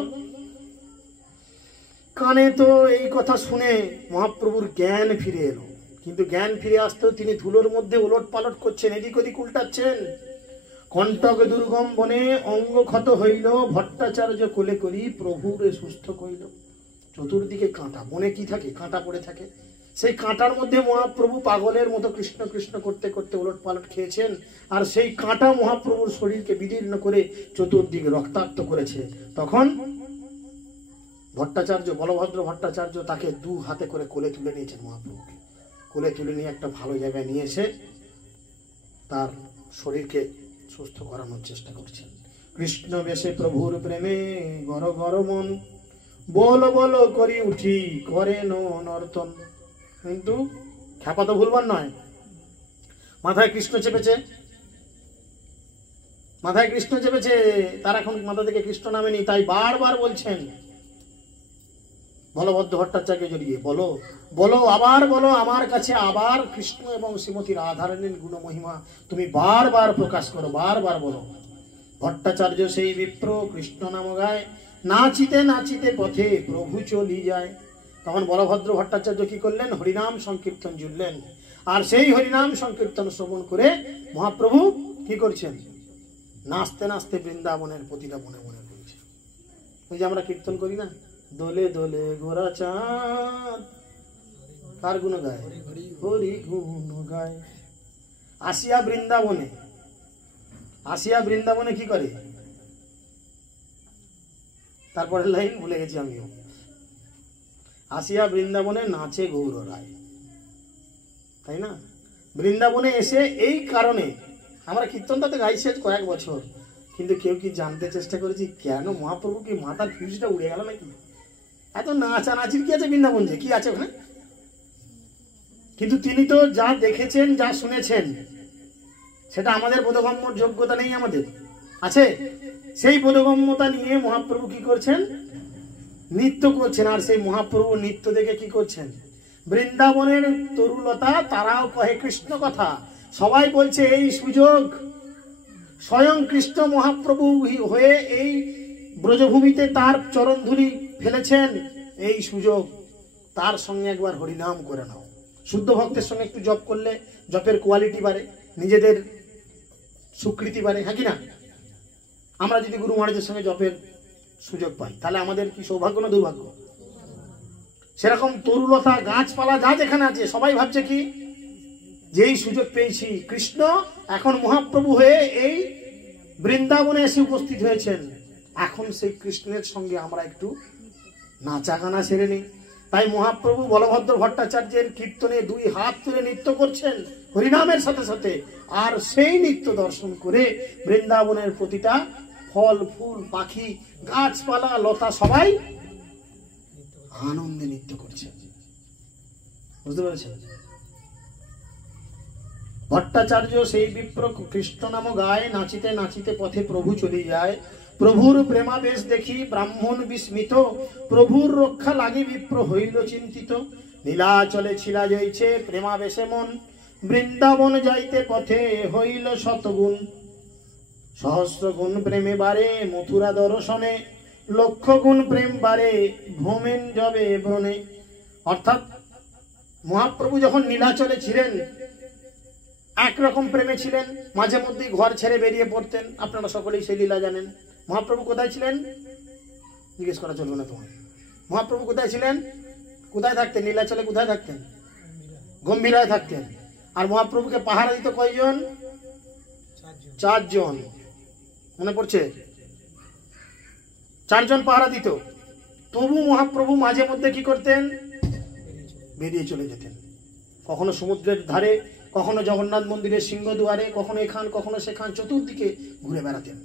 কানে তো এই কথা শুনে মহাপ্রভুর জ্ঞান ফিরে এলো, কিন্তু জ্ঞান ফিরে আসতেও তিনি ধুলোর মধ্যে ওলট পালট করছেন, এদিক ওদিক উল্টাচ্ছেন। কণ্টক দুর্গম বনে অঙ্গ ক্ষত হইল, ভট্টাচার্য কোলে করি প্রভুরে সুস্থ কইল। চতুর্দিকে কাঁটা, বনে কি থাকে? কাঁটা পড়ে থাকে। সেই কাঁটার মধ্যে মহাপ্রভু পাগলের মতো কৃষ্ণ কৃষ্ণ করতে করতে ওলট পালট খেয়েছেন, আর সেই কাঁটা মহাপ্রভুর শরীরকে বিদীর্ণ করে চতুর্দিকে রক্তাক্ত করেছে। তখন ভট্টাচার্য, বলভদ্র ভট্টাচার্য তাকে দু হাতে করে কোলে তুলে নিয়েছেন। মহাপ্রভুকে কোলে তুলে নিয়ে একটা ভালো জায়গায় নিয়ে এসে তার শরীরকে সুস্থ করানোর চেষ্টা করছেন। কৃষ্ণ বেশে প্রভুর প্রেমে গর গর মন, বল বল করি উঠি করে নর্তন। কিন্তু খ্যাপা তো ভুলবার নয়, মাথায় কৃষ্ণ চেপেছে, মাথায় কৃষ্ণ চেপেছে। তার এখন মাথা থেকে কৃষ্ণ নামেনি, তাই বারবার বলছেন বলভদ্র ভট্টাচার্য জড়িয়ে, বলো বলো আবার বলো আমার কাছে আবার কৃষ্ণ এবং শ্রীমতী রাধারানীর গুণ মহিমা তুমি বারবার প্রকাশ করো, বারবার বলো। ভট্টাচার্য সেই বিপ্র কৃষ্ণ নাম গায়, নাচিতে নাচিতে পথে প্রভু চলি যায়। তখন বলভদ্র ভট্টাচার্য কি করলেন? হরিনাম সংকীর্তন জুড়লেন। আর সেই হরিনাম সংকীর্তন শ্রবণ করে মহাপ্রভু কি করছেন? নাচতে নাচতে বৃন্দাবনের প্রতিটা বনে বনে ঘুরছে। ওই যে আমরা কীর্তন করি না, দোলে দোলে গোরা চাঁদ, কার গুণ গায়? হরি গুণ গায়। আসিয়া বৃন্দাবনে, আসিয়া বৃন্দাবনে কি করে? তারপরের লাইন ভুলে গেছি আমিও। আসিয়া বৃন্দাবনে নাচে গৌর রায়, তাই না? বৃন্দাবনে এসে এই কারণে আমরা কীর্তনটাতে গাইছি আজ কয়েক বছর, কিন্তু কেউ কি জানতে চেষ্টা করেছি কেন মহাপ্রভু কি মাথার ফিউজটা উড়ে গেল নাকি? এত নাচানাচির কি আছে বৃন্দাবন, যে কি আছে ওখানে? কিন্তু তিনি তো যা দেখেছেন, যা শুনেছেন, সেটা আমাদের বোধগম্যর যোগ্যতা নেই, আমাদের আছে। সেই বোধগম্যতা নিয়ে মহাপ্রভু কি করছেন? নৃত্য করছেন। আর সেই মহাপ্রভু নৃত্য দেখে কি করছেন? বৃন্দাবনের তরুলতা তারাও কহে কৃষ্ণ কথা। সবাই বলছে এই সুযোগ, স্বয়ং কৃষ্ণ মহাপ্রভু হয়ে এই ব্রজভূমিতে তার চরণধুলি ফেলেছেন, এই সুযোগ তার সঙ্গে একবার হরিনাম করে নাও। শুদ্ধ ভক্তের সঙ্গে একটু জপ করলে জপের কোয়ালিটি বাড়ে, নিজেদের স্বীকৃতি বাড়ে, হ্যাঁ কি না? আমরা যদি গুরু মহারাজের সঙ্গে জপের সুযোগ পাই, তাহলে আমাদের কি সৌভাগ্য না দুর্ভাগ্য? সেরকম তরুলতা গাছপালা যা যেখানে আছে, সবাই ভাবছে কি যেই সুযোগ পেয়েছি, কৃষ্ণ এখন মহাপ্রভু হয়ে এই বৃন্দাবনে এসে উপস্থিত হয়েছেন, এখন সেই কৃষ্ণের সঙ্গে আমরা একটু নাচা গানা সেরে নিই। তাই মহাপ্রভু বলভদ্র ভট্টাচার্যের কীর্তনে দুই হাত তুলে নৃত্য করছেন হরিনামের সাথে সাথে। আর সেই নৃত্য দর্শন করে বৃন্দাবনের প্রতিটা ফল ফুল পাখি গাছপালা লতা সবাই আনন্দে নৃত্য করছেন। বুঝতে পেরেছেন? ভট্টাচার্য সেই বিপ্র কৃষ্ণ নাম গায়, নাচিতে নাচিতে পথে প্রভু চলে যায়। প্রভুর প্রেমাবেশ দেখি ব্রাহ্মণ বিস্মিত, প্রভুর রক্ষা লাগি বিপ্র হইল চিন্তিত। নীলাচলে ছিলা যাইছে প্রেমাবেশে মন, বৃন্দাবন যাইতে পথে হইল শতগুণ। সহস্র গুণ প্রেমে বারে মথুরা দর্শনে, লক্ষ গুণ প্রেম বারে ভ্রমেন যাবে ব্রণে। অর্থাৎ মহাপ্রভু যখন নীলাচলে ছিলেন একরকম প্রেমে ছিলেন, মাঝে মধ্যেই ঘর ছেড়ে বেরিয়ে পড়তেন। আপনারা সকলেই সেই লীলা জানেন। মহাপ্রভু কোথায় ছিলেন জিজ্ঞেস করা চলবে না তোমার। মহাপ্রভু কোথায় ছিলেন, কোথায় থাকতেন? নীলাচলে কোথায় থাকতেন? গম্ভীরায় থাকতেন। আর মহাপ্রভুকে পাহারা দিত কয়জন? 4 জন। মনে পড়ছে? 4 জন পাহারা দিত। তবু মহাপ্রভু মাঝে মধ্যে কি করতেন? বেরিয়ে চলে যেতেন। কখনো সমুদ্রের ধারে, কখনো জগন্নাথ মন্দিরের সিংহদুয়ারে, কখনো এখান কখনো সেখান, চতুর্দিকে ঘুরে বেড়াতেন।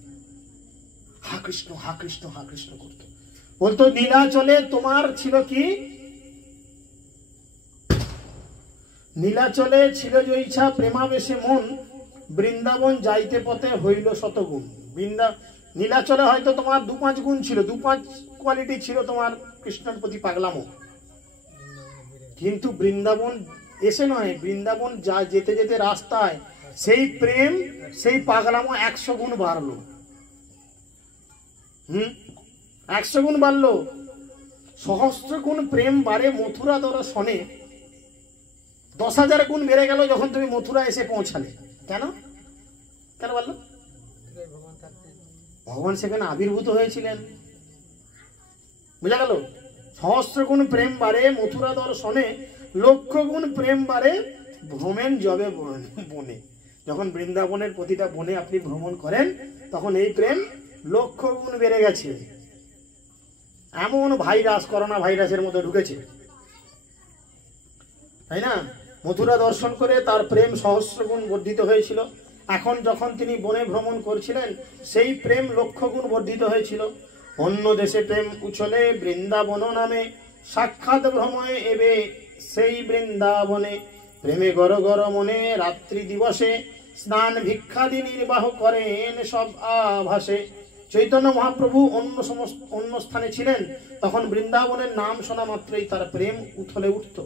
হা কৃষ্ণ হা কৃষ্ণ হা কৃষ্ণ করত। বলতো নীলাচলে তোমার ছিল কি? নীলাচলে ছিল যে ইচ্ছা প্রেমাবেশে মন, বৃন্দাবন যাইতে পথে হইল শতগুণ। নীলাচলে হয়তো তোমার 2-5 গুণ ছিল, 2-5 কোয়ালিটি ছিল তোমার কৃষ্ণের প্রতি পাগলামো। কিন্তু বৃন্দাবন এসে নয়, বৃন্দাবন যা যেতে যেতে রাস্তায় সেই প্রেম, সেই পাগলামো 100 গুণ বাড়লো। 100 গুণ বাড়লো। সহস্র গুণ প্রেম বাড়ে মথুরা দর্শনে, 10,000 গুণ বেড়ে গেল যখন তুমি মথুরা এসে পৌঁছালে। কেন কেন বললো? ভগবান সেখানে আবির্ভূত হয়েছিলেন। বুঝা গেল? সহস্র গুণ প্রেম বাড়ে মথুরা দর্শনে, লক্ষ গুণ প্রেম বাড়ে ভ্রমেন যবে বনে। যখন বৃন্দাবনের প্রতিটা বনে আপনি ভ্রমণ করেন তখন এই প্রেম লক্ষ গুণ বেড়ে গেছে। এমন ভাইরাস, করোনা ভাইরাসের মধ্যে ঢুকেছে, তাই না? মথুরা দর্শন করে তার প্রেম সহস্র গুণ বর্ধিত হয়েছিল। এখন যখন তিনি বনে ভ্রমণ করছিলেন সেই প্রেম লক্ষ গুণ বর্ধিত হয়েছিল। অন্য দেশে প্রেম উছলে বৃন্দাবন নামে, সাক্ষাৎ ভ্রমণে এবে সেই বৃন্দাবনে। প্রেমে গর গর মনে রাত্রি দিবসে, স্নান ভিক্ষাদি নির্বাহ করেন সব আভাসে। চৈতন্য মহাপ্রভু অন্য স্থানে ছিলেন, তখন বৃন্দাবনের নাম শোনা মাত্রই তার প্রেম উথলে উঠত।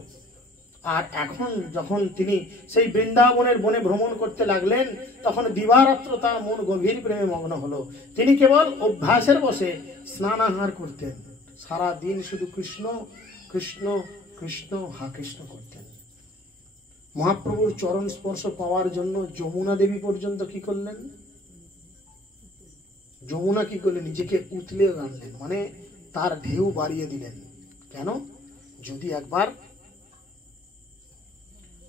আর এখন যখন তিনি সেই বৃন্দাবনের বনে ভ্রমণ করতে লাগলেন তখন দিবারাত্র তার মন গভীর প্রেমে মগ্ন হলো। তিনি কেবল অভ্যাসের বসে স্নানাহার করতেন, সারা দিন শুধু কৃষ্ণ কৃষ্ণ কৃষ্ণ হা কৃষ্ণ করতেন। মহাপ্রভুর চরণ স্পর্শ পাওয়ার জন্য যমুনা দেবী পর্যন্ত কি করলেন? যমুনা কি করলেন? নিজেকে উতলে আনলেন, মানে তার ঢেউ বাড়িয়ে দিলেন। কেন? যদি একবার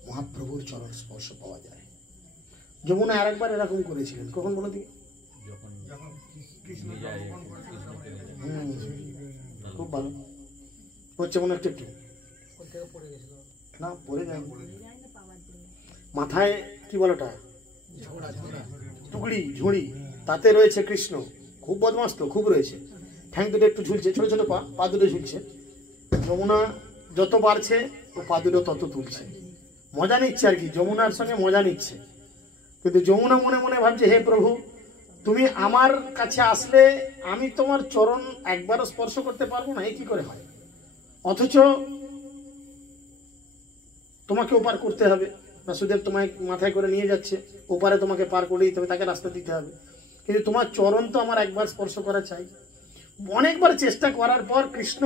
মহাপ্রভুর চরণ স্পর্শ পাওয়া যায়। যমুনা আরেকবার এরকম করেছিলেন। কখন বলো দিকে? খুব ভালো হচ্ছে মনে একটু একটু না পড়ে যায়। মাথায় কি বলোটা? টুকরি ঝুড়ি, তাতে রয়েছে কৃষ্ণ। খুব বদমাস তো, খুব রয়েছে। ঠ্যাং দুটো একটু ঝুলছে, ছোট ছোট পা দুটো ঝুলছে। যমুনা যত বাড়ছে ও পা দুটো তত তুলছে, মজা নিচ্ছে আর কি, যমুনার সঙ্গে মজা নিচ্ছে। কিন্তু যমুনা মনে মনে ভাবছে, হে প্রভু, তুমি আমার কাছে আসলে আমি তোমার চরণ একবারও স্পর্শ করতে পারবো না, এই কি করে হয়? অথচ তোমাকে ওপার করতে হবে। বাসুদেব তোমায় মাথায় করে নিয়ে যাচ্ছে, ওপারে তোমাকে পার করে দিতে হবে, তাকে রাস্তা দিতে হবে। কিন্তু তোমার চরণ তো আমার একবার স্পর্শ করা চাই। অনেকবার চেষ্টা করার পর কৃষ্ণ,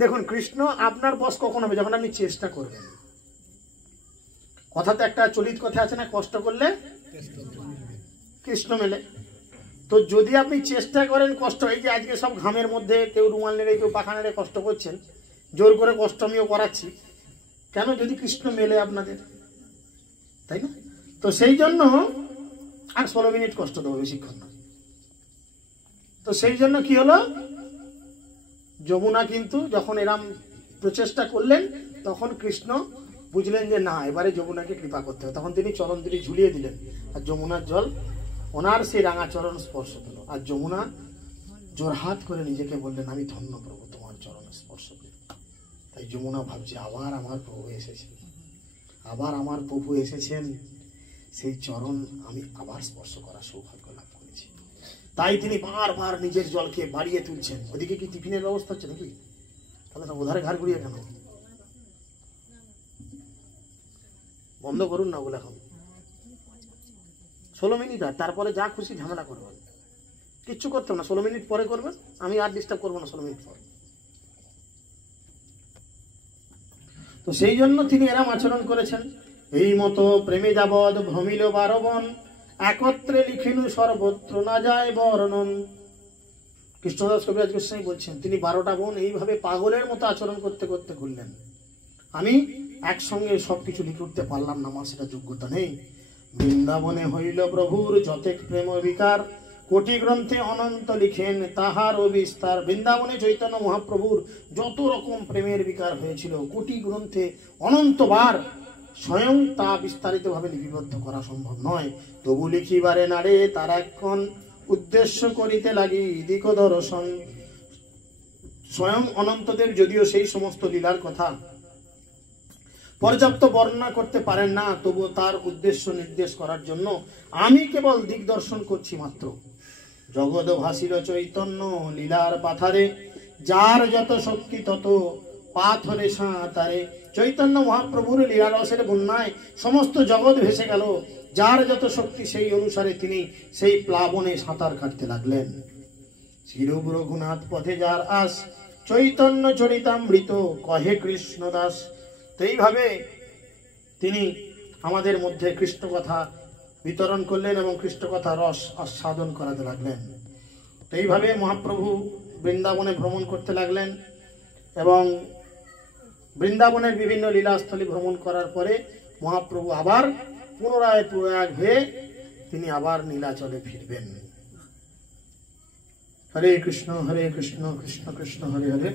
দেখুন কৃষ্ণ আপনার বশ কখন হবে? যখন আপনি চেষ্টা করবেন। কথাতে একটা চলিত কথা আছে না, কষ্ট করলে কৃষ্ণ মেলে। তো যদি আপনি চেষ্টা করেন, কষ্ট, এই যে আজকে সব ঘামের মধ্যে কেউ রুমাল নেড়ে কেউ পাখা নেড়ে কষ্ট করছেন, জোর করে কষ্ট আমিও করাচ্ছি, কেন? যদি কৃষ্ণ মেলে আপনাদের, তাই না? তো সেই জন্য আর 16 মিনিট কষ্ট দেবো, বেশিক্ষণ না। তো সেই জন্য কি হলো, যমুনা কিন্তু যখন এরম প্রচেষ্টা করলেন তখন কৃষ্ণ বুঝলেন যে না, এবারে যমুনাকে কৃপা করতে হবে। তখন তিনি চরণ দুটি ঝুলিয়ে দিলেন আর যমুনার জল ওনার সেই রাঙা চরণ স্পর্শ পেল। আর যমুনা জোরহাত করে নিজেকে বললেন, আমি ধন্য প্রভু, তোমার চরণ স্পর্শ পেল। তাই যমুনা ভাবছে, আবার আমার প্রভু এসেছেন, আবার আমার প্রভু এসেছেন। সেই চরণ আমি আবার স্পর্শ করার সৌভাগ্য লাভ করেছি। তাই তিনি বারবার নিজের জলকে বাড়িয়ে তুলছেন। ওদিকে কি টিফিনের ব্যবস্থা হচ্ছে নাকি? তাহলে তো ওধারে ঘাড় ঘুরিয়ে কেন? বন্ধ করুন না ওগুলো এখন। 16 মিনিট আর তারপরে যা খুশি ঝামেলা করবেন, কিচ্ছু করতে হবে না। 16 মিনিট পরে করবেন, আমি আর ডিস্টার্ব করবো না 16 মিনিট পর। তো সেই জন্য তিনি এরম আচরণ করেছেন। এই মতো প্রেমে যাবৎ ভ্রমিল 12 বন, একত্রে লিখিনু সর্বত্র না যায় বর্ণন। কৃষ্ণদাস কবিরাজ গোস্বামী বলছেন তিনি 12টা বন এইভাবে পাগলের মতো আচরণ করতে করতে ঘুরলেন। আমি একসঙ্গে সবকিছু লিখে উঠতে পারলাম না, আমার সেটা যোগ্যতা নেই। বৃন্দাবনে হইল প্রভুর যতেক প্রেম বিকার, কোটি গ্রন্থে অনন্ত লিখেন তাহার বিস্তার। বৃন্দাবনে চৈতন্য মহাপ্রভুর যত রকম প্রেমের বিকার হয়েছিল কোটি গ্রন্থে অনন্তবার, স্বয়ং তা বিস্তারিত ভাবে লিপিবদ্ধ করা সম্ভব নয়। তবু লিখিবারে নারে তার এখন উদ্দেশ্য করিতে লাগি দিক দর্শন। স্বয়ং অনন্তদেব যদিও সেই সমস্ত লীলার কথা পর্যাপ্ত বর্ণনা করতে পারেন না, তবু তার উদ্দেশ্য নির্দেশ করার জন্য আমি কেবল দিক দর্শন করছি মাত্র। জগৎ ভাসিল চৈতন্য লীলার পাথারে, যার যত শক্তি তত পাথরে সাঁতারে। চৈতন্য মহাপ্রভুর লীলারসের বন্যায় সমস্ত জগৎ ভেসে গেল, যার যত শক্তি সেই অনুসারে তিনি সেই প্লাবনে সাঁতার কাটতে লাগলেন। শিরূপ রঘুনাথ পথে যার আস, চৈতন্য চরিতামৃত কহে কৃষ্ণদাস। তো এইভাবে তিনি আমাদের মধ্যে কৃষ্ণ কথা বিতরণ করলেন এবং কৃষ্ণ কথা রস আস্বাদন করাতে লাগলেন। তো এইভাবে মহাপ্রভু বৃন্দাবনে ভ্রমণ করতে লাগলেন এবং বৃন্দাবনের বিভিন্ন লীলাস্থলী ভ্রমণ করার পরে মহাপ্রভু আবার পুনরায় প্রয়াগ হয়ে তিনি আবার নীলাচলে ফিরবেন। হরে কৃষ্ণ কৃষ্ণ কৃষ্ণ হরে হরে,